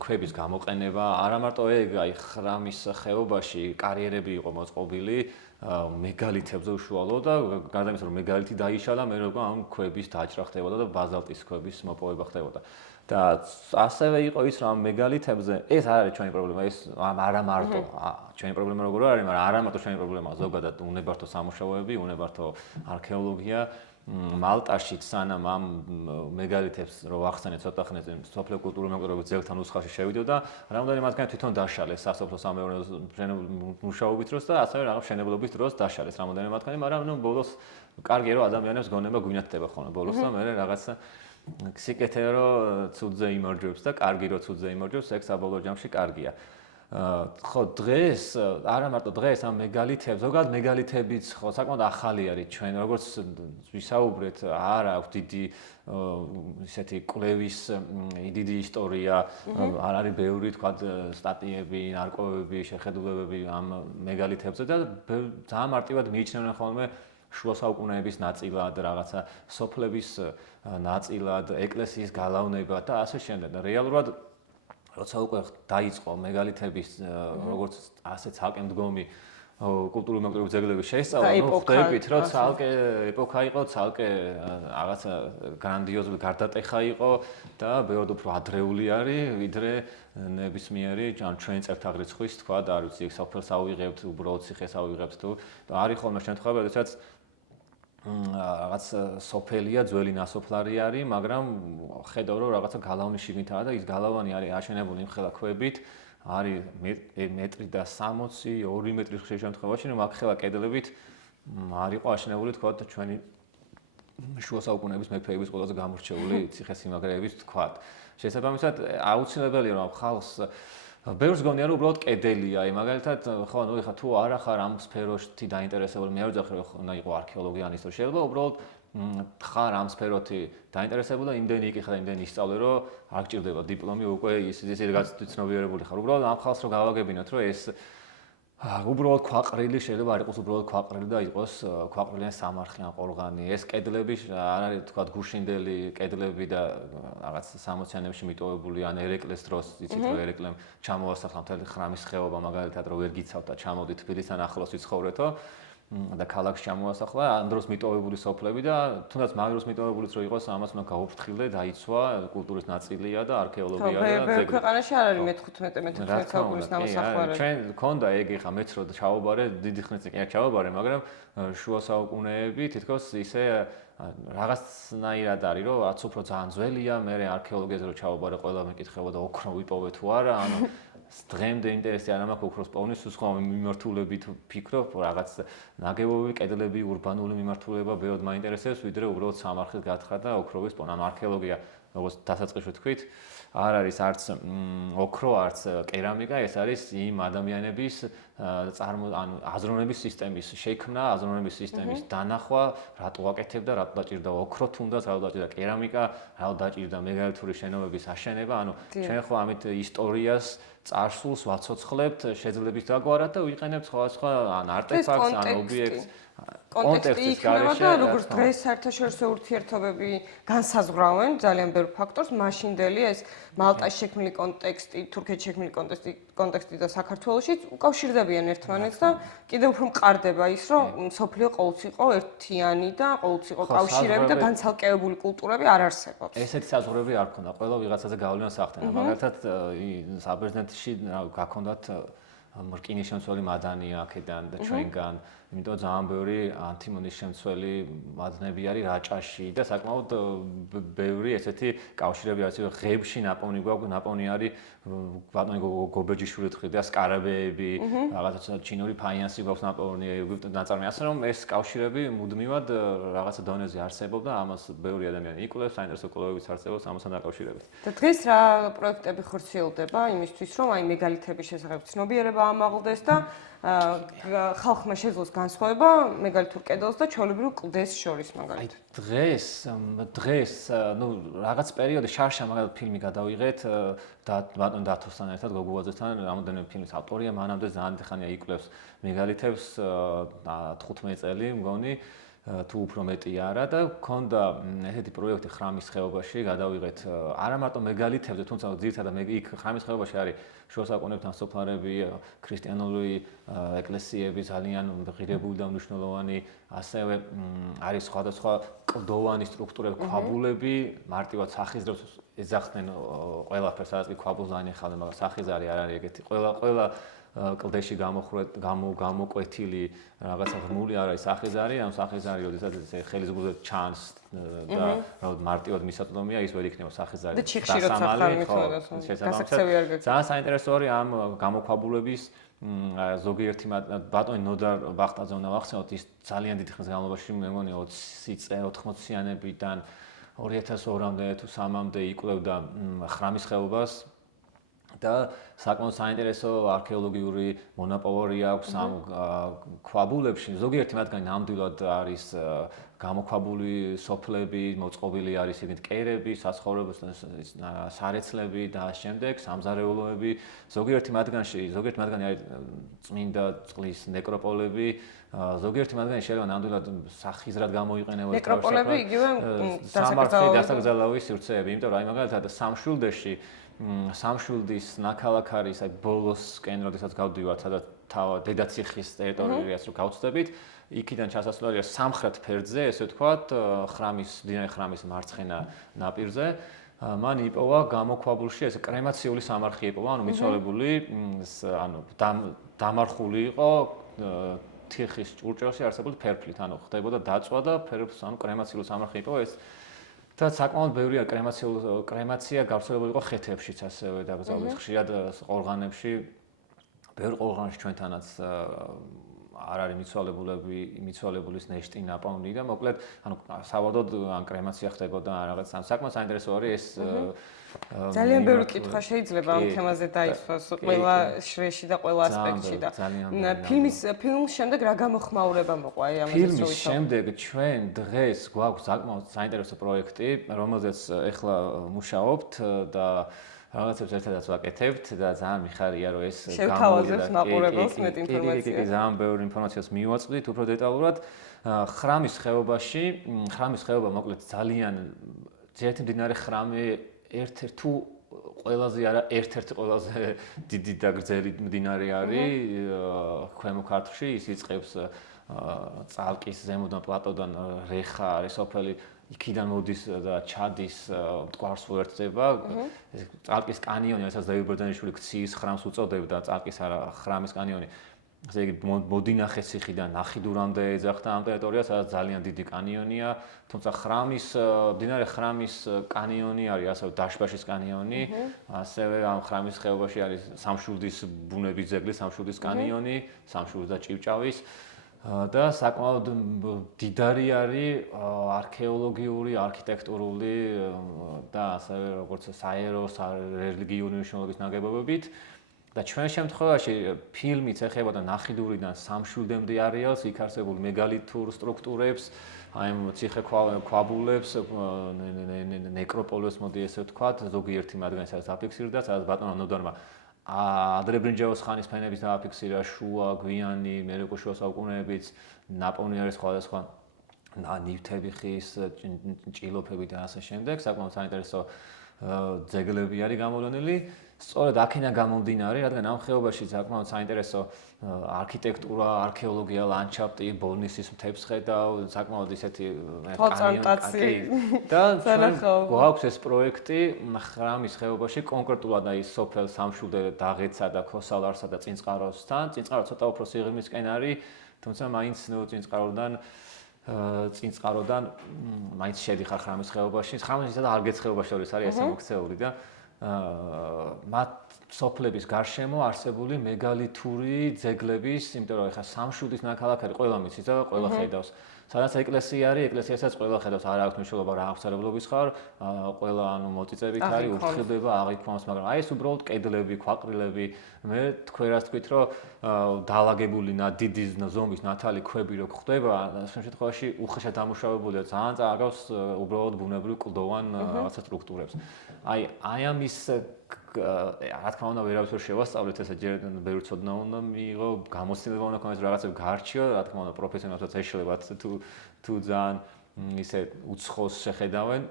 ქვების გამოყენება, არა მარტო ეგ, აი ხრამის ხეობაში კარიერები იყო მოწყობილი მეგალითებზე უშუალოდ და გარდა იმისა, რომ მეგალითი დაიშალა, მე როგორ ამ ქვების დაჭრა ხდებოდა და ბაზალტის ქვების მოპოვება ხდებოდა. და ასევე იყო ის, რომ ამ მეგალითებზე ეს არ არის ჩვენი პრობლემა, ეს არა მარტო ჩვენი პრობლემა როგორ არის, მაგრამ არა მარტო ჩვენი პრობლემა, ზოგადად უნებართო სამუშაოები, უნებართო არქეოლოგია. მალტაშიც სანამ ამ მეგალითებს რო ვახსენეთ ცოტა ხნის წინ სოფლიო კულტურული მემკვიდრეობის ძეგლთან ნუსხაში შევიდოდა, რამოდენიმე მათგანი თვითონ დაშალეს სასოფლო-სამეურნეო მუშაობის დროს და ასევე რაღაც მშენებლობის დროს დაშალეს რამოდენიმე მათგანი, მაგრამ ნუ ბოლოს კარგია რომ ადამიანებს გონება გვინათდება ხოლმე ბოლოს და მე რაღაცა სიკეთე რომ ცუდზე იმარჯვებს და კარგი რომ ცუდზე იმარჯვებს, ეგ საბოლოო ჯამში კარგია. ხო, დღეს არა მარტო დღეს ამ მეგალითებს, ზოგადად მეგალითებიც ხო საკმაოდ ახალი არის ჩვენ, როგორც ვისაუბრეთ, არ აქვს დიდი ისეთი კვლევის დიდი ისტორია, არ არის ბევრი თქვა სტატიები, ნარკვევები, შეხედულებები ამ მეგალითებზე და ძალიან მარტივად მიიჩნევენ ხოლმე შუა საუკუნეების ნაწილად, რაღაცა სოფლების ნაწილად, ეკლესიის გალავნება და ასე შემდეგ. რეალურად როცა უკვე დაიწყო მეგალითების როგორც ასე ცალკე მდგომი კულტურული მემკვიდრეობის ძეგლების შესწავლა, ნუ ხვდებით, რომ ცალკე ეპოქა იყო, ცალკე რაღაცა გრანდიოზული გარდატეხა იყო და ბევრად უფრო ადრეული არის, ვიდრე ნებისმიერი ჩვენ წერტაღრიცხვის თქვა და არ ვიცი, სოფელს ავიღებთ, უბრალოდ ციხეს ავიღებთ თუ არის ხოლმე შემთხვევები, როდესაც რაღაც სოფელია, ძველი ნასოფლარი არის, მაგრამ ხედავ რომ რაღაცა გალავნის შიგნითაა და ის გალავანი არის აშენებული იმხელა ქვებით, არის მეტრი და 60, 2 მეტრის ხშირ შემთხვევაში, რომ აქ ხელა კედლებით არ იყო აშენებული თქვა ჩვენი შუა საუკუნეების მეფეების ყველაზე გამორჩეული ციხესიმაგრეების თქვა. შესაბამისად, აუცილებელია რომ ხალხს ბევრს გონია რომ უბრალოდ კედელია, მაგალითად, ხო, ნუ ეხლა თუ არა ხარ ამ სფეროში დაინტერესებული, მე არ ვძახი რომ უნდა იყო არქეოლოგია ან ისტორია, შეიძლება უბრალოდ ხარ ამ სფეროთი დაინტერესებული და იმდენი იკითხე და იმდენი ისწავლე, რომ არ გჭირდება დიპლომი, უკვე ისე გაცნობიერებული ხარ. უბრალოდ ამ ხალხს რო გავაგებინოთ, რომ ეს უბრალოდ ქვაყრილი შეიძლება არ იყოს უბრალოდ ქვაყრილი და იყოს ქვაყრილიან სამარხი ან ყორღანი. ეს კედლები არ არის თქვა გუშინდელი კედლები და რაღაც 60-იანებში მიტოვებული ან ერეკლეს დროს, იცით რომ ერეკლემ ჩამოასახლა მთელი ხრამის ხეობა, მაგალითად რომ ვერ გიცავთ და ჩამოდით თბილისთან ახლოს ვიცხოვრეთო და ქალაქს ჩამოასახლა, ამ დროს მიტოვებული სოფლები და თუნდაც მაგ დროს მიტოვებულიც რო იყოს, ამას უნდა გაუფრთხილდე, დაიცვა, კულტურის ნაწილია და არქეოლოგია და ძეგლი. ქვეყანაში არ არის მე-15 საუკუნის ნამოსახლარები. ჩვენ გქონდა ეგ ეხა მეც რო ჩავაბარე, დიდი ხნის წინ კი არ ჩავაბარე, მაგრამ შუა საუკუნეები თითქოს ისე რაღაცნაირად არის, რომ რაც უფრო ძალიან ძველია, მე არქეოლოგიაზე რო ჩავაბარე, ყველა მეკითხებოდა ოქრო ვიპოვე თუ არა, ანუ დღემდე ინტერესი არ მაქვს ოქროს პოვნის, სხვა მიმართულებით ვფიქრობ, რაღაც ნაგებობები, კედლები, ურბანული მიმართულება ბევრად მაინტერესებს, ვიდრე უბრალოდ სამარხის გათხრა და ოქროვის პოვნა. ანუ არქეოლოგია როგორც დასაწყისში თქვით, არ არის არც ოქრო, არც კერამიკა, ეს არის იმ ადამიანების ანუ აზროვნების სისტემის შექმნა, აზროვნების სისტემის დანახვა, რატო აკეთებდა, რატო დაჭირდა ოქრო თუნდაც, რატო დაჭირდა კერამიკა, რატო დაჭირდა მეგალითური შენობების აშენება, ანუ ჩვენ ხო ამით ისტორიას წარსულს ვაცოცხლებთ შეძლებით დაგვარად და ვიყენებთ სხვადასხვა ან არტეფაქტს, ან ობიექტს. კონტექსტი იქნება და როგორც დღეს საერთაშორისო ურთიერთობები განსაზღვრავენ ძალიან ბევრ ფაქტორს, მაშინდელი ეს მალტაში შექმნილი კონტექსტი, თურქეთში შექმნილი კონტექსტი და საქართველოშიც უკავშირდებიან ერთმანეთს და კიდევ უფრო მყარდება ის, რომ მსოფლიო ყოველთვის იყო ერთიანი და ყოველთვის იყო კავშირები და განცალკევებული კულტურები არ არსებობს. ესეთი საზღვრები არ ქონდა, ყველა ვიღაცაზე გავლენას ახდენა, მაგალითად საბერძნეთში გაქონდათ რკინის შემცველი მადანი აქედან და ჩვენგან, იმიტომ ძალიან ბევრი ანთიმონის შემცველი მადნები არის რაჭაში და საკმაოდ ბევრი ესეთი კავშირები არის, ღებში ნაპოვნი გვაქვს, ნაპოვნი არის ბატონი გობეჯიშვილი თქვი და სკარაბეები, რაღაცა ჩინური ფაიანსი გვაქვს ნაპოვნი, ნაწარმი, ასე რომ ეს კავშირები მუდმივად რაღაცა დონეზე არსებობდა, ამას ბევრი ადამიანი იკვლევს, საინტერესო კვლევებიც არსებობს ამასთან დაკავშირებით. და დღეს რა პროექტები ხორციელდება იმისთვის, რომ აი მეგალითების შესახებ ცნობიერება ამაღლდეს და ხალხმა შეძლოს განსხვავება მეგალითურ კედელს და ჩვეულებრივ კლდეს შორის მაგალითად. დღეს ნუ რაღაც პერიოდი შარშა მაგალითად ფილმი გადავიღეთ და ბატონ დათოსთან ერთად გოგუაძესთან რამოდენიმე ფილმის ავტორია, მანამდე ძალიან ხანია იკვლევს მეგალითებს 15 წელი მგონი თუ უფრო მეტი არა და გქონდა ესეთი პროექტი ხრამის ხეობაში გადავიღეთ არა მარტო მეგალითებზე, თუმცა ძირითადად იქ ხრამის ხეობაში არის შუა საუკუნეებთან სოფლარები, ქრისტიანული ეკლესიები ძალიან ღირებული და მნიშვნელოვანი, ასევე არის სხვადასხვა კლდოვანი სტრუქტურები, ქვაბულები, მარტივად სახიზრებს ეძახდნენ ყველაფერს, სადაც კი ქვაბულს დაინახავდნენ, მაგრამ სახიზარი არ არის ეგეთი. ყველა კლდეში გამოკვეთილი რაღაცა ღრმული არ არის სახიზარი, ამ სახიზარი როდესაც ხელის გულზე ჩანს და რაოდ მარტივად მისაწვდომია, ის ვერ იქნება სახიზარი. და ჩიხში როცა ხარ მithmedas, გასაქცევი არ გექნება. ძალიან საინტერესო არის ამ გამოქვაბულების ზოგიერთი ბატონი ნოდარ ბახტაძე უნდა ვახსენოთ, ის ძალიან დიდი ხნის განმავლობაში მე მგონი 80-90-იანებიდან 2002-მდე თუ 2003-მდე იკვლევდა ხრამის ხეობას და საკმაოდ საინტერესო არქეოლოგიური მონაპოვარი აქვს ამ ქვაბულებში. ზოგიერთი მათგანი ნამდვილად არის გამოქვაბული სოფლები, მოწყობილი არის იქით კერები, საცხოვრებელ სარეცლები და შემდეგ სამზარეულოები. ზოგიერთი მათგანი არის წმინდა წყლის ნეკროპოლები, ზოგიერთი მათგანი შეიძლება ნამდვილად სახიზრად გამოიყენებოდა. ნეკროპოლები იგივე დასაკრძალავი სივრცეები, იმიტომ რომ აი მაგალითად სამშვილდეში სამშვილდის ნაქალაქ არის აი ბოლოსკენ, როდესაც გავდივართ, სადაც დედაციხის ტერიტორიას რო გავწდებით, იქიდან ჩასასვლელია სამხრეთ ფერდზე, ესე ვთქვათ, მდინარე ხრამის მარცხენა ნაპირზე. მან იპოვა გამოქვაბულში ეს კრემაციული სამარხი იპოვა, ანუ მიცვალებული, ანუ დამარხული იყო თიხის ჭურჭელში არსებული ფერფლით, ანუ ხდებოდა დაწვა და ფერფლს, ანუ კრემაციული სამარხი იპოვა ეს და საკმაოდ ბევრია კრემაცია გავრცელებული იყო ხეთებშიც ასევე დაკრძალვის ხშირად ყორღანებში. ბევრ ყორღანში ჩვენთანაც არ არის მიცვალებულის ნეშტი ნაპოვნი და მოკლედ ანუ საბოლოოდ ან კრემაცია ხდებოდა რაღაც საკმაოდ საინტერესო არის ეს ძალიან ბევრი კითხვა შეიძლება ამ თემაზე დაისვას ყველა შრეში და ყველა ასპექტში და ფილმის შემდეგ რა გამოხმაურება მოყვა აი ამაზე ფილმის შემდეგ ჩვენ დღეს გვაქვს საკმაოდ საინტერესო პროექტი, რომელზეც ახლა მუშაობთ და რაღაცებს ერთადაც ვაკეთებთ და ძალიან მიხარია რომ ეს შევთავაზებთ მაყურებელს მეტ ინფორმაციას. ძალიან ბევრი ინფორმაციას მივაწვდით უფრო დეტალურად. ხრამის ხეობაში, ხრამის ხეობა მოკლედ ძალიან ერთი მდინარე ხრამი ერთ-ერთი თუ ყველაზე არა ერთ-ერთი ყველაზე დიდი და გრძელი მდინარე არის ქვემო ქართლში, ის იწყებს წალკის ზემოდან პლატოდან რეხა არის სოფელი იქიდან მოდის და ჩადის მტკვარს უერთდება. წალკის კანიონი, რასაც დავით ბერძენიშვილი ქციის ხრამს უწოდებდა, წალკის არა ხრამის კანიონი. ესე იგი მოდინახეს ციხიდან ნახიდურამდე ეძახდა ამ ტერიტორიას, სადაც ძალიან დიდი კანიონია, თუმცა მდინარე ხრამის კანიონი არის ასევე დაშბაშის კანიონი, ასევე ამ ხრამის ხეობაში არის სამშვილდის ბუნების ძეგლი, სამშვილდის კანიონი, სამშვილდის და ჭივჭავის და საკმაოდ დიდარი არის არქეოლოგიური, არქიტექტურული და ასევე როგორც საერო, რელიგიური მნიშვნელობის ნაგებობებით. და ჩვენ შემთხვევაში ფილმიც ეხებოდა ნახიდურიდან სამშვილდემდე არეალს, იქ არსებულ მეგალითურ სტრუქტურებს, აი ამ ციხე-ქვაბულებს, ნეკროპოლეს მოდი ესე ვთქვათ, ზოგიერთი მათგანი სადაც აფიქსირდა, სადაც ბატონმა ნოდარმა ადრებრინჯაოს ხანის ფენების დააფიქსირა, შუა, გვიანი, მერეკო შუა საუკუნეებიც, ნაპოვნი არის სხვადასხვა ნივთები, ხის, ჭილოფები და ასე შემდეგ, საკმაოდ საინტერესო ძეგლები არის გამოვლენილი. სწორედ აქედან გამომდინარე, რადგან ამ ხეობაში საკმაოდ საინტერესო არქიტექტურა, არქეოლოგია, ლანდშაფტი, ბოლნისის მთებს ხედავ, საკმაოდ ისეთი კანიონი და გვაქვს ეს პროექტი ხრამის ხეობაში, კონკრეტულად აი სოფელ სამშვილდე დაღეცა და ქოსალარსა და წინწყაროსთან. წინწყარო ცოტა უფრო სიღრმისკენ არის, თუმცა მაინც წინწყაროდან მაინც შედიხარ ხრამის ხეობაში. ხრამისა და არგეც ხეობაში შორის არის ესე მოქცეული და მათ სოფლების გარშემო არსებული მეგალითური ძეგლების, იმიტომ რომ ეხლა სამშვილდის ნაქალაქარი ყველა მიცის და ყველა ხედავს. სადაც ეკლესია არის, ეკლესიასაც ყველა ხედავს, არ აქვს მნიშვნელობა რა აღწერებლობის ხარ, ყველა ანუ მოწიწებით არის, ურთხილდება, აღიქვამს, მაგრამ აი ეს უბრალოდ კედლები, ქვაყრილები, მე თქვენას თქვით, რომ დაალაგებული დიდი ზომის ნათალი ქვები რო ხდება, ამ შემთხვევაში უხეშად დამუშავებულია, ძალიან წააგავს უბრალოდ ბუნებრივ კლდოვან რაღაცა სტრუქტურებს. აი ამის რა თქმა უნდა ვერავის ვერ შევასწავლეთ, ესე ჯერ ბევრი ცოდნა უნდა მიიღო, გამოცდილება უნდა ქონდეს რაღაცები გაარჩიო, რა თქმა უნდა პროფესიონალსაც ეშლებათ თუ ძალიან ისე უცხოს შეხედავენ,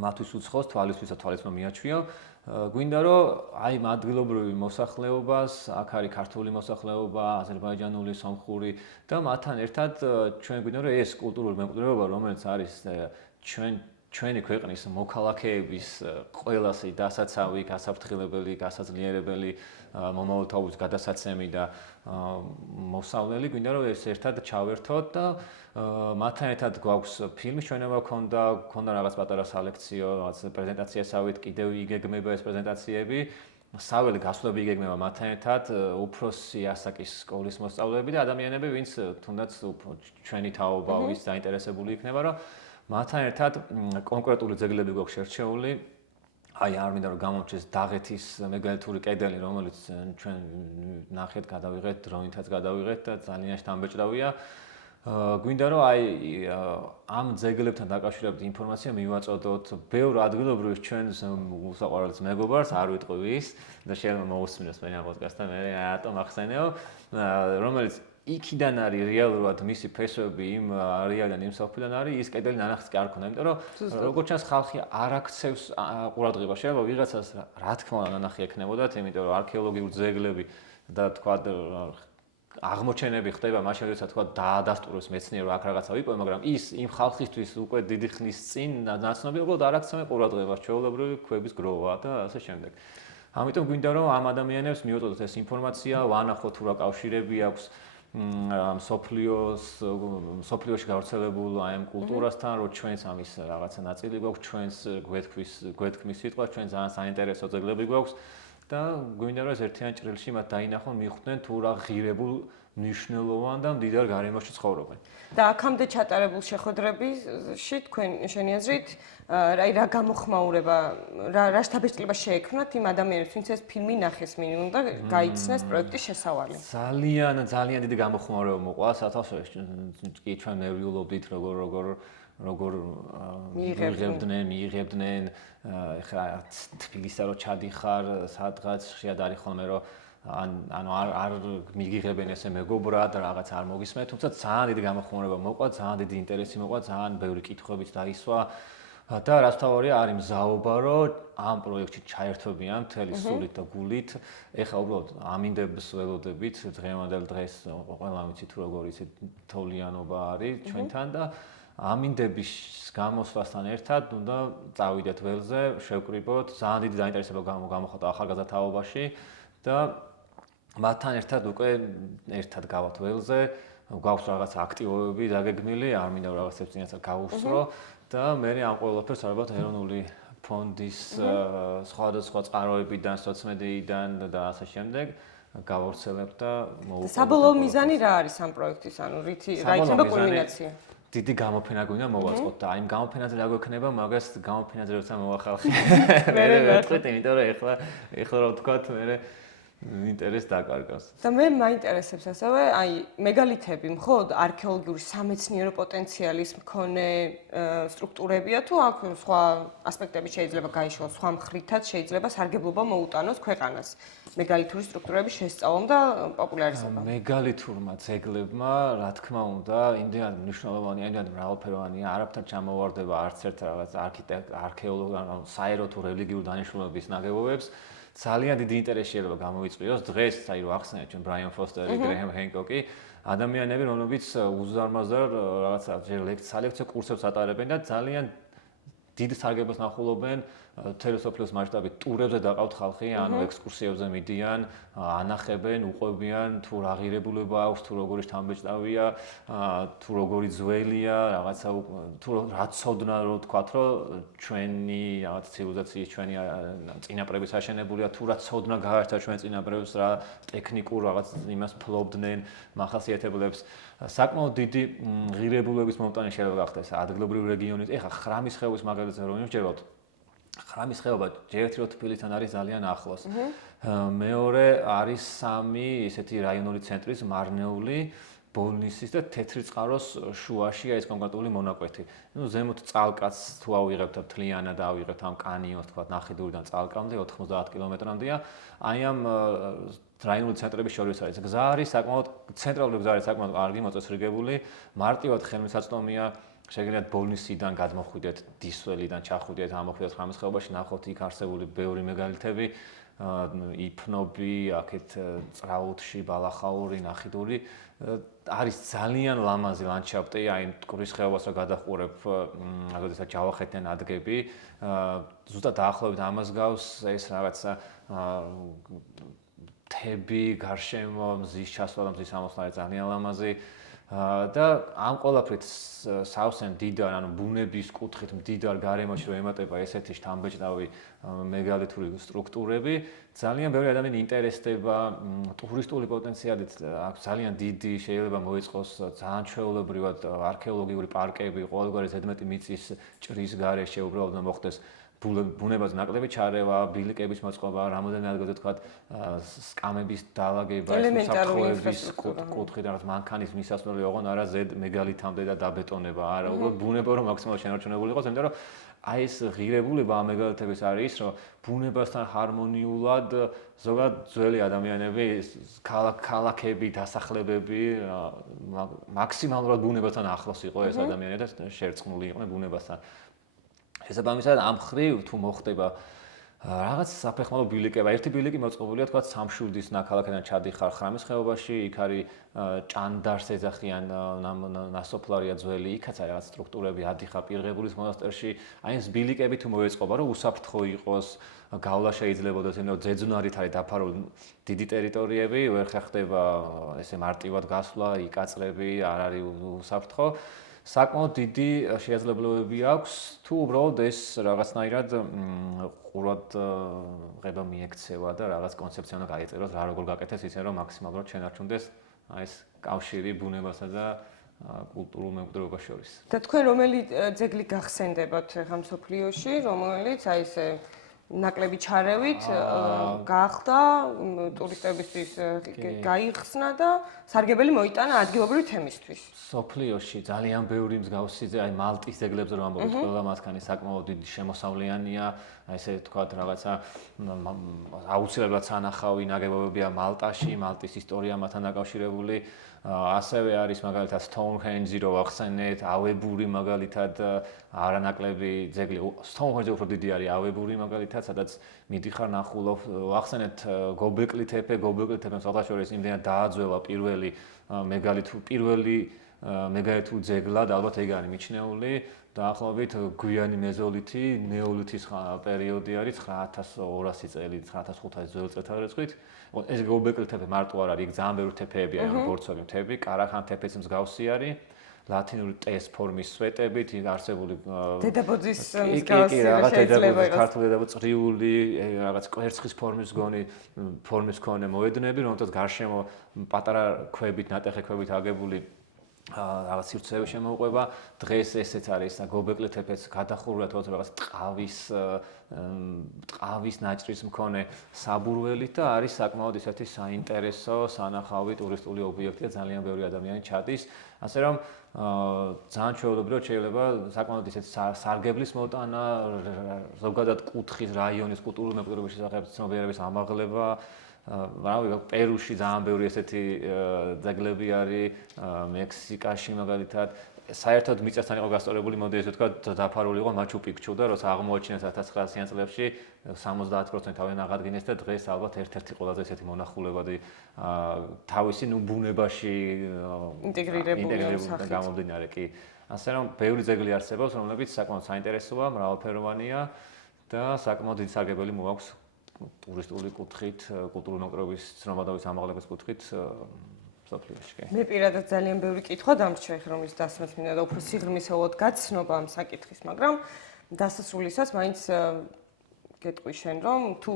მათთვის უცხოს, თვალისთვისაც თვალის უნდა მიაჩვიო. გვინდა რომ აი ამ ადგილობრივი მოსახლეობას, აქ არის ქართული მოსახლეობა, აზერბაიჯანული, სომხური და მათთან ერთად ჩვენ გვინდა რომ ეს კულტურული მემკვიდრეობა, რომელიც არის ჩვენი ქვეყნის მოქალაქეების ყველასი დასაცავი, გასაფრთხილებელი, გასაძლიერებელი, მომავალთაობის გადასაცემი და მოსავლელი, გვინდა რომ ეს ერთად ჩავერთოთ და მათთან ერთად გვაქვს ფილმის ჩვენება ქონდა რაღაც პატარა სალექციო, რაღაც პრეზენტაციასავით, კიდევ იგეგმება ეს პრეზენტაციები. საველე გასვლები იგეგმება მათთან ერთად უფროსი ასაკის სკოლის მოსწავლეები და ადამიანები, ვინც თუნდაც ჩვენი თაობა, ვის დაინტერესებული იქნება, რომ მათთან ერთად კონკრეტული ძეგლები გვაქვს შერჩეული. აი არ მინდა რომ გამომჩეს დაღეთის მეგალითური კედელი, რომელიც ჩვენ ნახეთ, გადავიღეთ, დროინთაც გადავიღეთ და ძალიან შთამბეჭდავია. გვინდა რომ აი ამ ძეგლებთან დაკავშირებით ინფორმაცია მივაწოდოთ ბევრ ადგილობრივ ჩვენს უსაყვარლეს მეგობარს, არ ვიტყვი ვის და შეიძლება მოусმინოს მე ამ პოდკასტთან, მე რატომ ახსენეო, რომელიც იქიდან არის რეალურად მისი ფესვები იმ არეალიდან იმ სოფლიდან არის ის კედელი ნანახიც კი არ ქონდა, იმიტომ რომ როგორც ჩანს ხალხი არ აქცევს ყურადღებას. შეიძლება ვიღაცას რა თქმა უნდა ნანახი ექნებოდათ, იმიტომ რომ არქეოლოგიური ძეგლები და თქვა აღმოჩენები ხდება მაშინ როდესაც თქვა დაადასტურებს მეცნიერი რომ აქ რაღაცა ვიპოვე, მაგრამ ის იმ ხალხისთვის უკვე დიდი ხნის წინ ნაცნობი უბრალოდ არ აქცევენ ყურადღებას, ჩვეულებრივი ქვების გროვა და ასე შემდეგ. ამიტომ გვინდა რომ ამ ადამიანებს მიუწოდოთ ეს ინფორმაცია, ვანახოთ თუ რა კავშირები აქვს სოფლიოში გავრცელებულ აი ამ კულტურასთან, რომ ჩვენს ამის რაღაცა ნაწილი გვაქვს, ჩვენს გვეთქმის სიტყვა, ჩვენ ძალიან საინტერესო ძეგლები გვაქვს და გვინდა რომ ეს ერთიან ჭრილში მათ დაინახონ, მიხვდნენ თუ რა ღირებულ მნიშვნელოვან და მდიდარ გარემოში ცხოვრობენ. და აქამდე ჩატარებულ შეხვედრებში შენი აზრით რა გამოხმაურება, რა შთაბეჭდილება შეექმნათ იმ ადამიანებს, ვინც ეს ფილმი ნახეს მინიმუმ და გაიცნეს პროექტის შესავალი? ძალიან დიდი გამოხმაურება მოყვა სათავსოში. კი ჩვენ მევიულობდით როგორ მიიღებდნენ ეხლა თბილისსა რო ჩადიხარ, სადღაც ხშირად არის ხოლმე რომ ანუ არ მიგიღებენ ესე მეგობრად, რაღაც არ მოგისმენთ, თუმცა ძალიან დიდი გამოხმაურება მოყვა, ძალიან დიდი ინტერესი მოყვა, ძალიან ბევრი კითხვებიც დაისვა და რაც თავარია არის მზაობა, რომ ამ პროექტში ჩაერთვებიან მთელი სულით და გულით. ეხლა უბრალოდ ამინდებს ველოდებით, დღევანდელ დღეს ყველა ვიცით თუ როგორ ისე თოლიანობა არის ჩვენთან და ამინდების გამოსვლასთან ერთად უნდა წავიდეთ ველზე, შევკრიბოთ, ძალიან დიდი დაინტერესება გამოხატა ახალგაზრდა თაობაში და მათთან ერთად უკვე ერთად გავართ ველზე, გვაქვს რაღაც აქტივობები დაგეგმილი, არ მინდა რაღაცებს წინასწარ გავუსწრო და მე ამ ყველაფერს ალბათ ეროვნული ფონდის სხვადასხვა წყაროებიდან, სოციმედიიდან და ასე შემდეგ გავავრცელებ და მოვუყურებ. საბოლოო მიზანი რა არის ამ პროექტის? ანუ რა იქნება კულმინაცია? დიდი გამოფენა გვინდა მოვაწყოთ და აი იმ გამოფენაზე რა გვექნება, მაგას გამოფენაზე როცა მოვახალხი. მე ვეთქვით, იმიტომ რომ ეხლა რა ვთქვათ, მე ინტერესს დაკარგავს. და მე მაინტერესებს ასევე, აი, მეგალითები მხოლოდ არქეოლოგიური სამეცნიერო პოტენციალის მქონე სტრუქტურებია თუ აქ სხვა ასპექტები შეიძლება გაიშალოს, სხვა მხრითაც შეიძლება სარგებლობა მოუტანოს ქვეყანას. მეგალითური სტრუქტურების შესწავლამ და პოპულარიზებამ. მეგალითურმა ძეგლებმა, რა თქმა უნდა, იმდენად მნიშვნელოვანია, იმდენად მრავალფეროვანია, არაფერ ჩამოვარდება არც ერთ რაღაც არქეოლოგ, ანუ საერო თუ რელიგიურ დანიშნულების ნაგებობებს. ძალიან დიდი ინტერესი შეიძლება გამოიწვიოს დღეს, აი რო ახსენეთ ჩვენ ბრაიან ფოსტერი, გრეჰემ ჰენკოკი, ადამიანები, რომლებიც უზარმაზარ რაღაცა ჯერ სალექციო კურსებს ატარებენ და ძალიან დიდ სარგებლოს ნახულობენ თელესოფლის მასშტაბით ტურებზე დაყავთ ხალხი, ანუ ექსკურსიებზე მიდიან, ანახებენ, უყვებიან თუ რა ღირებულება აქვს, თუ როგორი შთამბეჭდავია, თუ როგორი ძველია, რაღაცა თუ რა ცოდნა რო თქვათ, რომ ჩვენი რაღაც ცივილიზაციის ჩვენი წინაპრების აშენებულია, თუ რა ცოდნა გააჩნდა ჩვენ წინაპრებს, რა ტექნიკურ რაღაც იმას ფლობდნენ, მახასიათებლებს. საკმაოდ დიდი ღირებულების მომტანი შეიძლება გახდეს ადგილობრივი რეგიონის. ეხლა ხრამის ხეობის მაგალითზე რომ ვიმსჯეროთ, ხრამის ხეობა ჯერ ერთი თბილისთან არის ძალიან ახლოს. მეორე არის სამი ესეთი რაიონული ცენტრის მარნეული, ბოლნისის და თეთრი წყაროს შუაშია ეს კონკრეტული მონაკვეთი. ნუ ზემოთ წალკაც თუ ავიღებთ მთლიანად და ავიღებთ ამ კანიონს, თქვა ნახიდურიდან წალკამდე 90 კილომეტრამდეა. აი ამ რაიონული ცენტრების შორის არის გზა არის საკმაოდ ცენტრალური გზა არის საკმაოდ კარგი მოწესრიგებული, მარტივად ხელმისაწვდომია. შეგიძლიათ ბოლნისიდან გადმოხვიდეთ დისველიდან, ჩახვიდეთ, ამოხვიდეთ ხრამის ხეობაში, ნახოთ იქ არსებული ბევრი მეგალითები, იფნობი, აქეთ წრაუთში, ბალახაური, ნახიდური. არის ძალიან ლამაზი ლანდშაფტი, აი მტკვრის ხეობას რო გადაჰყურებ, როდესაც ჯავახეთიდან ადგები, ზუსტად დაახლოებით ამას გავს ეს რაღაცა თები, გარშემო მზის ჩასვლა და მზის ამოსვლა არის ძალიან ლამაზი. და ამ ყველაფრით სავსემ დიდარ, ანუ ბუნების კუთხით მდიდარ გარემოში რომ ემატება ესეთი შთამბეჭდავი მეგალითური სტრუქტურები, ძალიან ბევრი ადამიანი ინტერესდება ტურისტული პოტენციალით, აქვს ძალიან დიდი, შეიძლება მოეწყოს ძალიან ჩვეულებრივად არქეოლოგიური პარკები, ყოველგვარი ზედმეტი მიწის ჭრის გარეშე უბრალოდ მოხდეს ბუნებაზე ნაკლები ჩარევა, ბილიკების მოწყობა, რამოდენიმე ადგილზე თქვა სკამების დაალაგება, საფრთხეების კუთხიდან რაღაც მანქანის მისასვლელი ოღონ არა ზედ მეგალითამდე და დაბეტონება, არა, უბრალოდ ბუნება რომ მაქსიმალურად შენარჩუნებული იყოს, იმიტომ რომ აი ეს ღირებულება ამ მეგალითების არის ის, რომ ბუნებასთან ჰარმონიულად ზოგადად ძველი ადამიანები, ქალაქები, დასახლებები მაქსიმალურად ბუნებასთან ახლოს იყო ეს ადამიანები და შერწყმული იყვნენ ბუნებასთან. შესაბამისად ამ ხრივ თუ მოხდება რაღაც საფეხმავლო ბილიკება, ერთი ბილიკი მოწყობილია თქვა სამშვილდის ნაქალაქიდან ჩადიხარ ხრამის ხეობაში, იქ არის ჭანდარს ეძახიან ნასოფლარია ძველი, იქაც არის რაღაც სტრუქტურები, ადიხარ პირღებულის მონასტერში, აი ეს ბილიკები თუ მოეწყობა, რომ უსაფრთხო იყოს, გავლა შეიძლებაოდეს, იმიტომ რომ ძეძუნარით არის დაფარული დიდი ტერიტორიები, ვერ ხერხდება ესე მარტივად გასვლა, იკაწრები, არ არის უსაფრთხო. საკმაოდ დიდი შესაძლებლობები აქვს თუ უბრალოდ ეს რაღაცნაირად ყურადღება მიექცევა და რაღაც კონცეფცია უნდა გაიწეროს რა როგორ გაკეთდეს ისე რომ მაქსიმალურად შენარჩუნდეს ეს კავშირი ბუნებასა და კულტურულ მემკვიდრეობას შორის. და თქვენ რომელი ძეგლი გახსენდებათ ხა მსოფლიოში, რომელიც აი ესე ნაკლები ჩარევით გახდა ტურისტებისთვის გაიხსნა და სარგებელი მოიტანა ადგილობრივი თემისთვის. სოფლიოში ძალიან ბევრი მსგავსი აი მალტის ძეგლებზე რომ ამბობთ, ყველა მათგანი საკმაოდ დიდი შემოსავლიანია, ესე ვთქვათ რაღაცა აუცილებლად სანახავი ნაგებობებია მალტაში, მალტის ისტორია მათთან დაკავშირებული. ასევე არის მაგალითად Stonehenge-ი რო ახსენეთ, ავებური მაგალითად არანაკლები ძეგლი. Stonehenge-ი უფრო დიდი არის ავებური მაგალითად, სადაც მიდიხარ ნახულობ, ახსენეთ გობეკლი თეფე, გობეკლი თეფემ საერთაშორისო იმდენად დააძველა პირველი მეგალითური ძეგლად, ალბათ ეგ არის მიჩნეული. დაახლოებით გვიანი მეზოლითი, ნეოლითის პერიოდი არის 9200 წელი, 9500 ძველი წელთაღრიცხვით. ეს გობეკლი თეფე მარტო არ არის, იქ ძალიან ბევრი თეფეები არის, ბორცვები, მთები, კარახან თეფეც მსგავსი არის. ლათინური ტეს ფორმის სვეტებით, არსებული დედაბოძის მსგავსი შეიძლება იყოს ქართული დედაბოძის წრიული, რაღაც კვერცხის ფორმის მქონე მოედნები, რომელთაც გარშემო პატარა ქვებით, ნატეხი ქვებით აგებული რაღაც სივრცეები შემოუყვება. დღეს ესეც არის და გობეკლით ეფეც გადახურულად თორემ რაღაც ტყავის ნაჭრის მქონე საბურველით და არის საკმაოდ ისეთი საინტერესო სანახავი ტურისტული ობიექტი და ძალიან ბევრი ადამიანი ჩადის. ასე რომ ძალიან ჩვეულებრივად შეიძლება საკმაოდ ისეთი სარგებლის მოტანა, ზოგადად კუთხის რაიონის კულტურული მემკვიდრეობის შესახებ ცნობიერების ამაღლება. რავი, პერუში ძალიან ბევრი ესეთი ძეგლები არის, მექსიკაში მაგალითად. საერთოდ მიწასთან იყო გასწორებული, მოდი ესე ვთქვათ, დაფარული იყო მაჩუ-პიქჩუ და როცა აღმოაჩინეს 1900-იან წლებში 70% თავიდან აღადგინეს და დღეს ალბათ ერთ-ერთი ყველაზე ესეთი მონახულებადი თავისი ბუნებაში ინტეგრირებული და გამომდინარე კი. ასე რომ ბევრი ძეგლი არსებობს, რომლებიც საკმაოდ საინტერესოა, მრავალფეროვანია და საკმაოდ დიდი სარგებელი მოაქვს ტურისტული კუთხით, კულტურული მემკვიდრეობის ცნობადობის ამაღლების კუთხით სოფლიოში. მე პირადად ძალიან ბევრი კითხვა დამრჩა ეხლა რომ ის დასმას მინდა და უფრო სიღრმისეულად გაცნობა ამ საკითხის, მაგრამ დასასრულისას მაინც გეტყვი შენ რომ თუ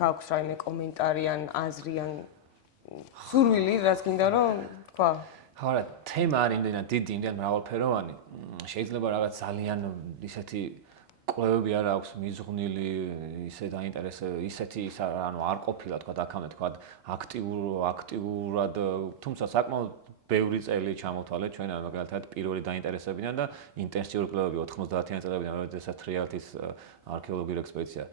გაქვს რაიმე კომენტარი ან აზრი ან სურვილი, რაც გინდა რომ თქვა. ხარა, თემა არის იმდენად დიდი, იმდენად მრავალფეროვანი. შეიძლება რაღაც ძალიან ისეთი კვლევები არ აქვს მიზღვნილი, ისე დაინტერესებული, ისეთი ანუ არ ყოფილა თქვა აქამდე თქვა აქტიურად, თუმცა საკმაოდ ბევრი წელი ჩამოთვალეთ ჩვენ მაგალითად პირველი დაინტერესებიდან და ინტენსიური კვლევები 90-იან წლებიდან, როდესაც თრიალეთის არქეოლოგიური ექსპედიცია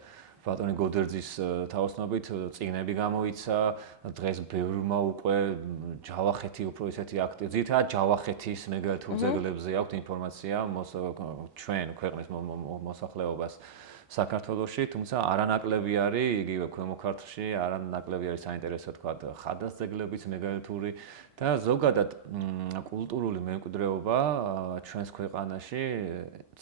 ბატონი გოდერძის თაოსნობით წიგნები გამოიცა, დღეს ბევრმა უკვე ჯავახეთი უფრო ისეთი აქტივი, ძირითადად ჯავახეთის მეგალითურ ძეგლებზე აქვს ინფორმაცია ჩვენ ქვეყნის მოსახლეობას საქართველოში, თუმცა არანაკლები არის იგივე ქვემო ქართლში, არანაკლები არის საინტერესო თქვა ხადას ძეგლებიც მეგალითური და ზოგადად კულტურული მემკვიდრეობა ჩვენს ქვეყანაში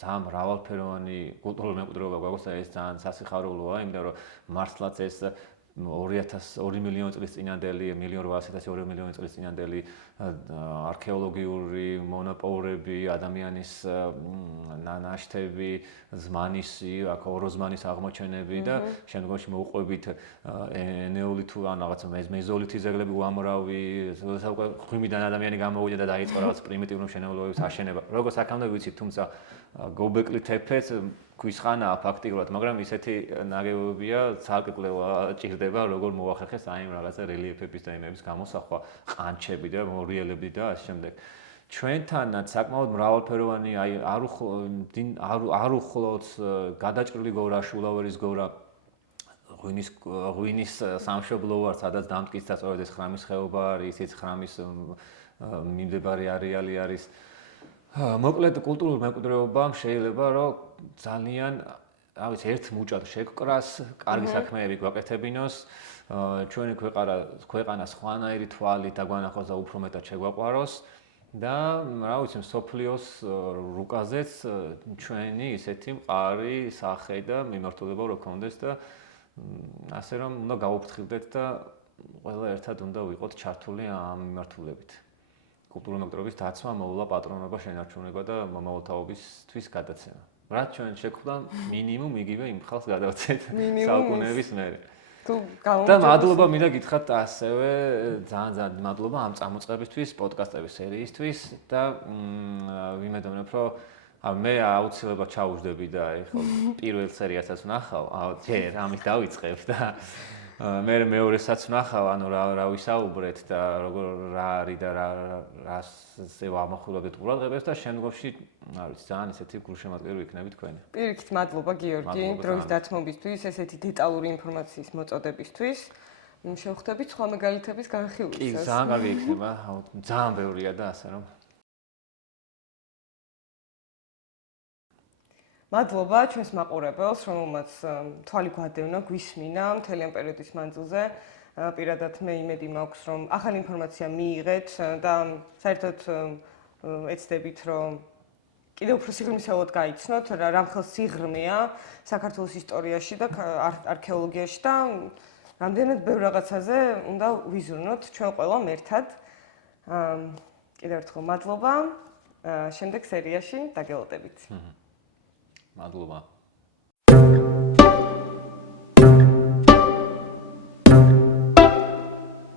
ძალიან მრავალფეროვანი კულტურული მემკვიდრეობა გვაქვს და ეს ძალიან სასიხარულოა, იმიტომ რომ მართლაც ეს 2 მილიონი წლის წინანდელი, 1.8 მილიონი წლის წინანდელი არქეოლოგიური მონაპოვრები, ადამიანის ნაშთები, ზმანისი, აქ ოროზმანის აღმოჩენები და შემდგომში მოუყვებით ენეოლითურ ან რაღაც მეზოლითის ძეგლები უამრავი, უკვე ღვიმიდან ადამიანი გამოვიდა და დაიწყო რაღაც პრიმიტიული მშენებლობების აშენება. როგორც აქამდე ვიცით, თუმცა გობეკლით ეფეც ქვის ხანაა ფაქტიურად, მაგრამ ისეთი ნაგებობებია, ცალკე კვლევა ჭირდება, როგორ მოახერხეს აი ამ რაღაცა რელიეფების და იმების გამოსახვა, ყანჩები და მორიელები და ასე შემდეგ. ჩვენთანაც საკმაოდ მრავალფეროვანი, აი არ უხლოც გადაჭრილი გორა, შულავერის გორა, ღვინის სამშობლო არ, სადაც დამტკიცდა სწორედ ეს ხრამის ხეობა არის, ის ხრამის მიმდებარე არეალი არის. მოკლედ კულტურულ მემკვიდრეობამ შეიძლება რომ ძალიან, რა ვიცი, ერთ მუჭად შეგკრას, კარგი საქმეები გვაკეთებინოს, ჩვენი ქვეყანა სხვანაირი თვალით დაგვანახოს და უფრო მეტად შეგვაყვაროს და რა ვიცი, მსოფლიოს რუკაზეც ჩვენი ისეთი მყარი სახე და მიმართულება რო გქონდეს და ასე რომ უნდა გავუფრთხილდეთ და ყველა ერთად უნდა ვიყოთ ჩართული ამ მიმართულებით. კულტურული მემკვიდრეობის დაცვა, მოვლა პატრონობა, შენარჩუნება და მომავალთაობისთვის გადაცემა. რაც ჩვენ შექმნა მინიმუმ იგივე იმ ხალხს გადავცეთ საუკუნეების მერე. და მადლობა მინდა გითხრათ ასევე ძალიან მადლობა ამ წამოწყებისთვის, პოდკასტების სერიისთვის და ვიმედოვნებ, რომ მე აუცილებლად ჩაუждები და ეხლა პირველ სერიასაც ვნახავ, ჯერ ამით დავიწყებ და მე მეორესაც ვნახავ, ანუ რა ვისაუბრეთ და როგორ რა არის და რას ვამახვილებთ ყურადღებას და შემდგომში, არ ვიცი, ძალიან ისეთი გულშემატკივრი იქნება თქვენი. პირიქით მადლობა გიორგი, დროის დათმობისთვის, ესეთი დეტალური ინფორმაციის მოწოდებისთვის. შევხვდებით სხვა მეგალითების განხილვისას. კი, ძალიან კარგი იქნება, ძალიან ბევრია და ასე რომ. მადლობა ჩვენს მაყურებელს, რომელმაც თვალი გვადევნა, გვისმინა მთელი ამ პერიოდის მანძილზე. პირადად მე იმედი მაქვს, რომ ახალი ინფორმაცია მიიღეთ და საერთოდ ეცდებით, რომ კიდევ უფრო სიღრმისეულად გაიცნოთ, რამ ხელს სიღრმეა საქართველოს ისტორიაში და არქეოლოგიაში და რამდენად ბევრ რაღაცაზე უნდა ვიზრუნოთ ჩვენ ყველამ ერთად. კიდევ ერთხელ მადლობა. შემდეგ სერიაში დაგელოდებით. მადლობა.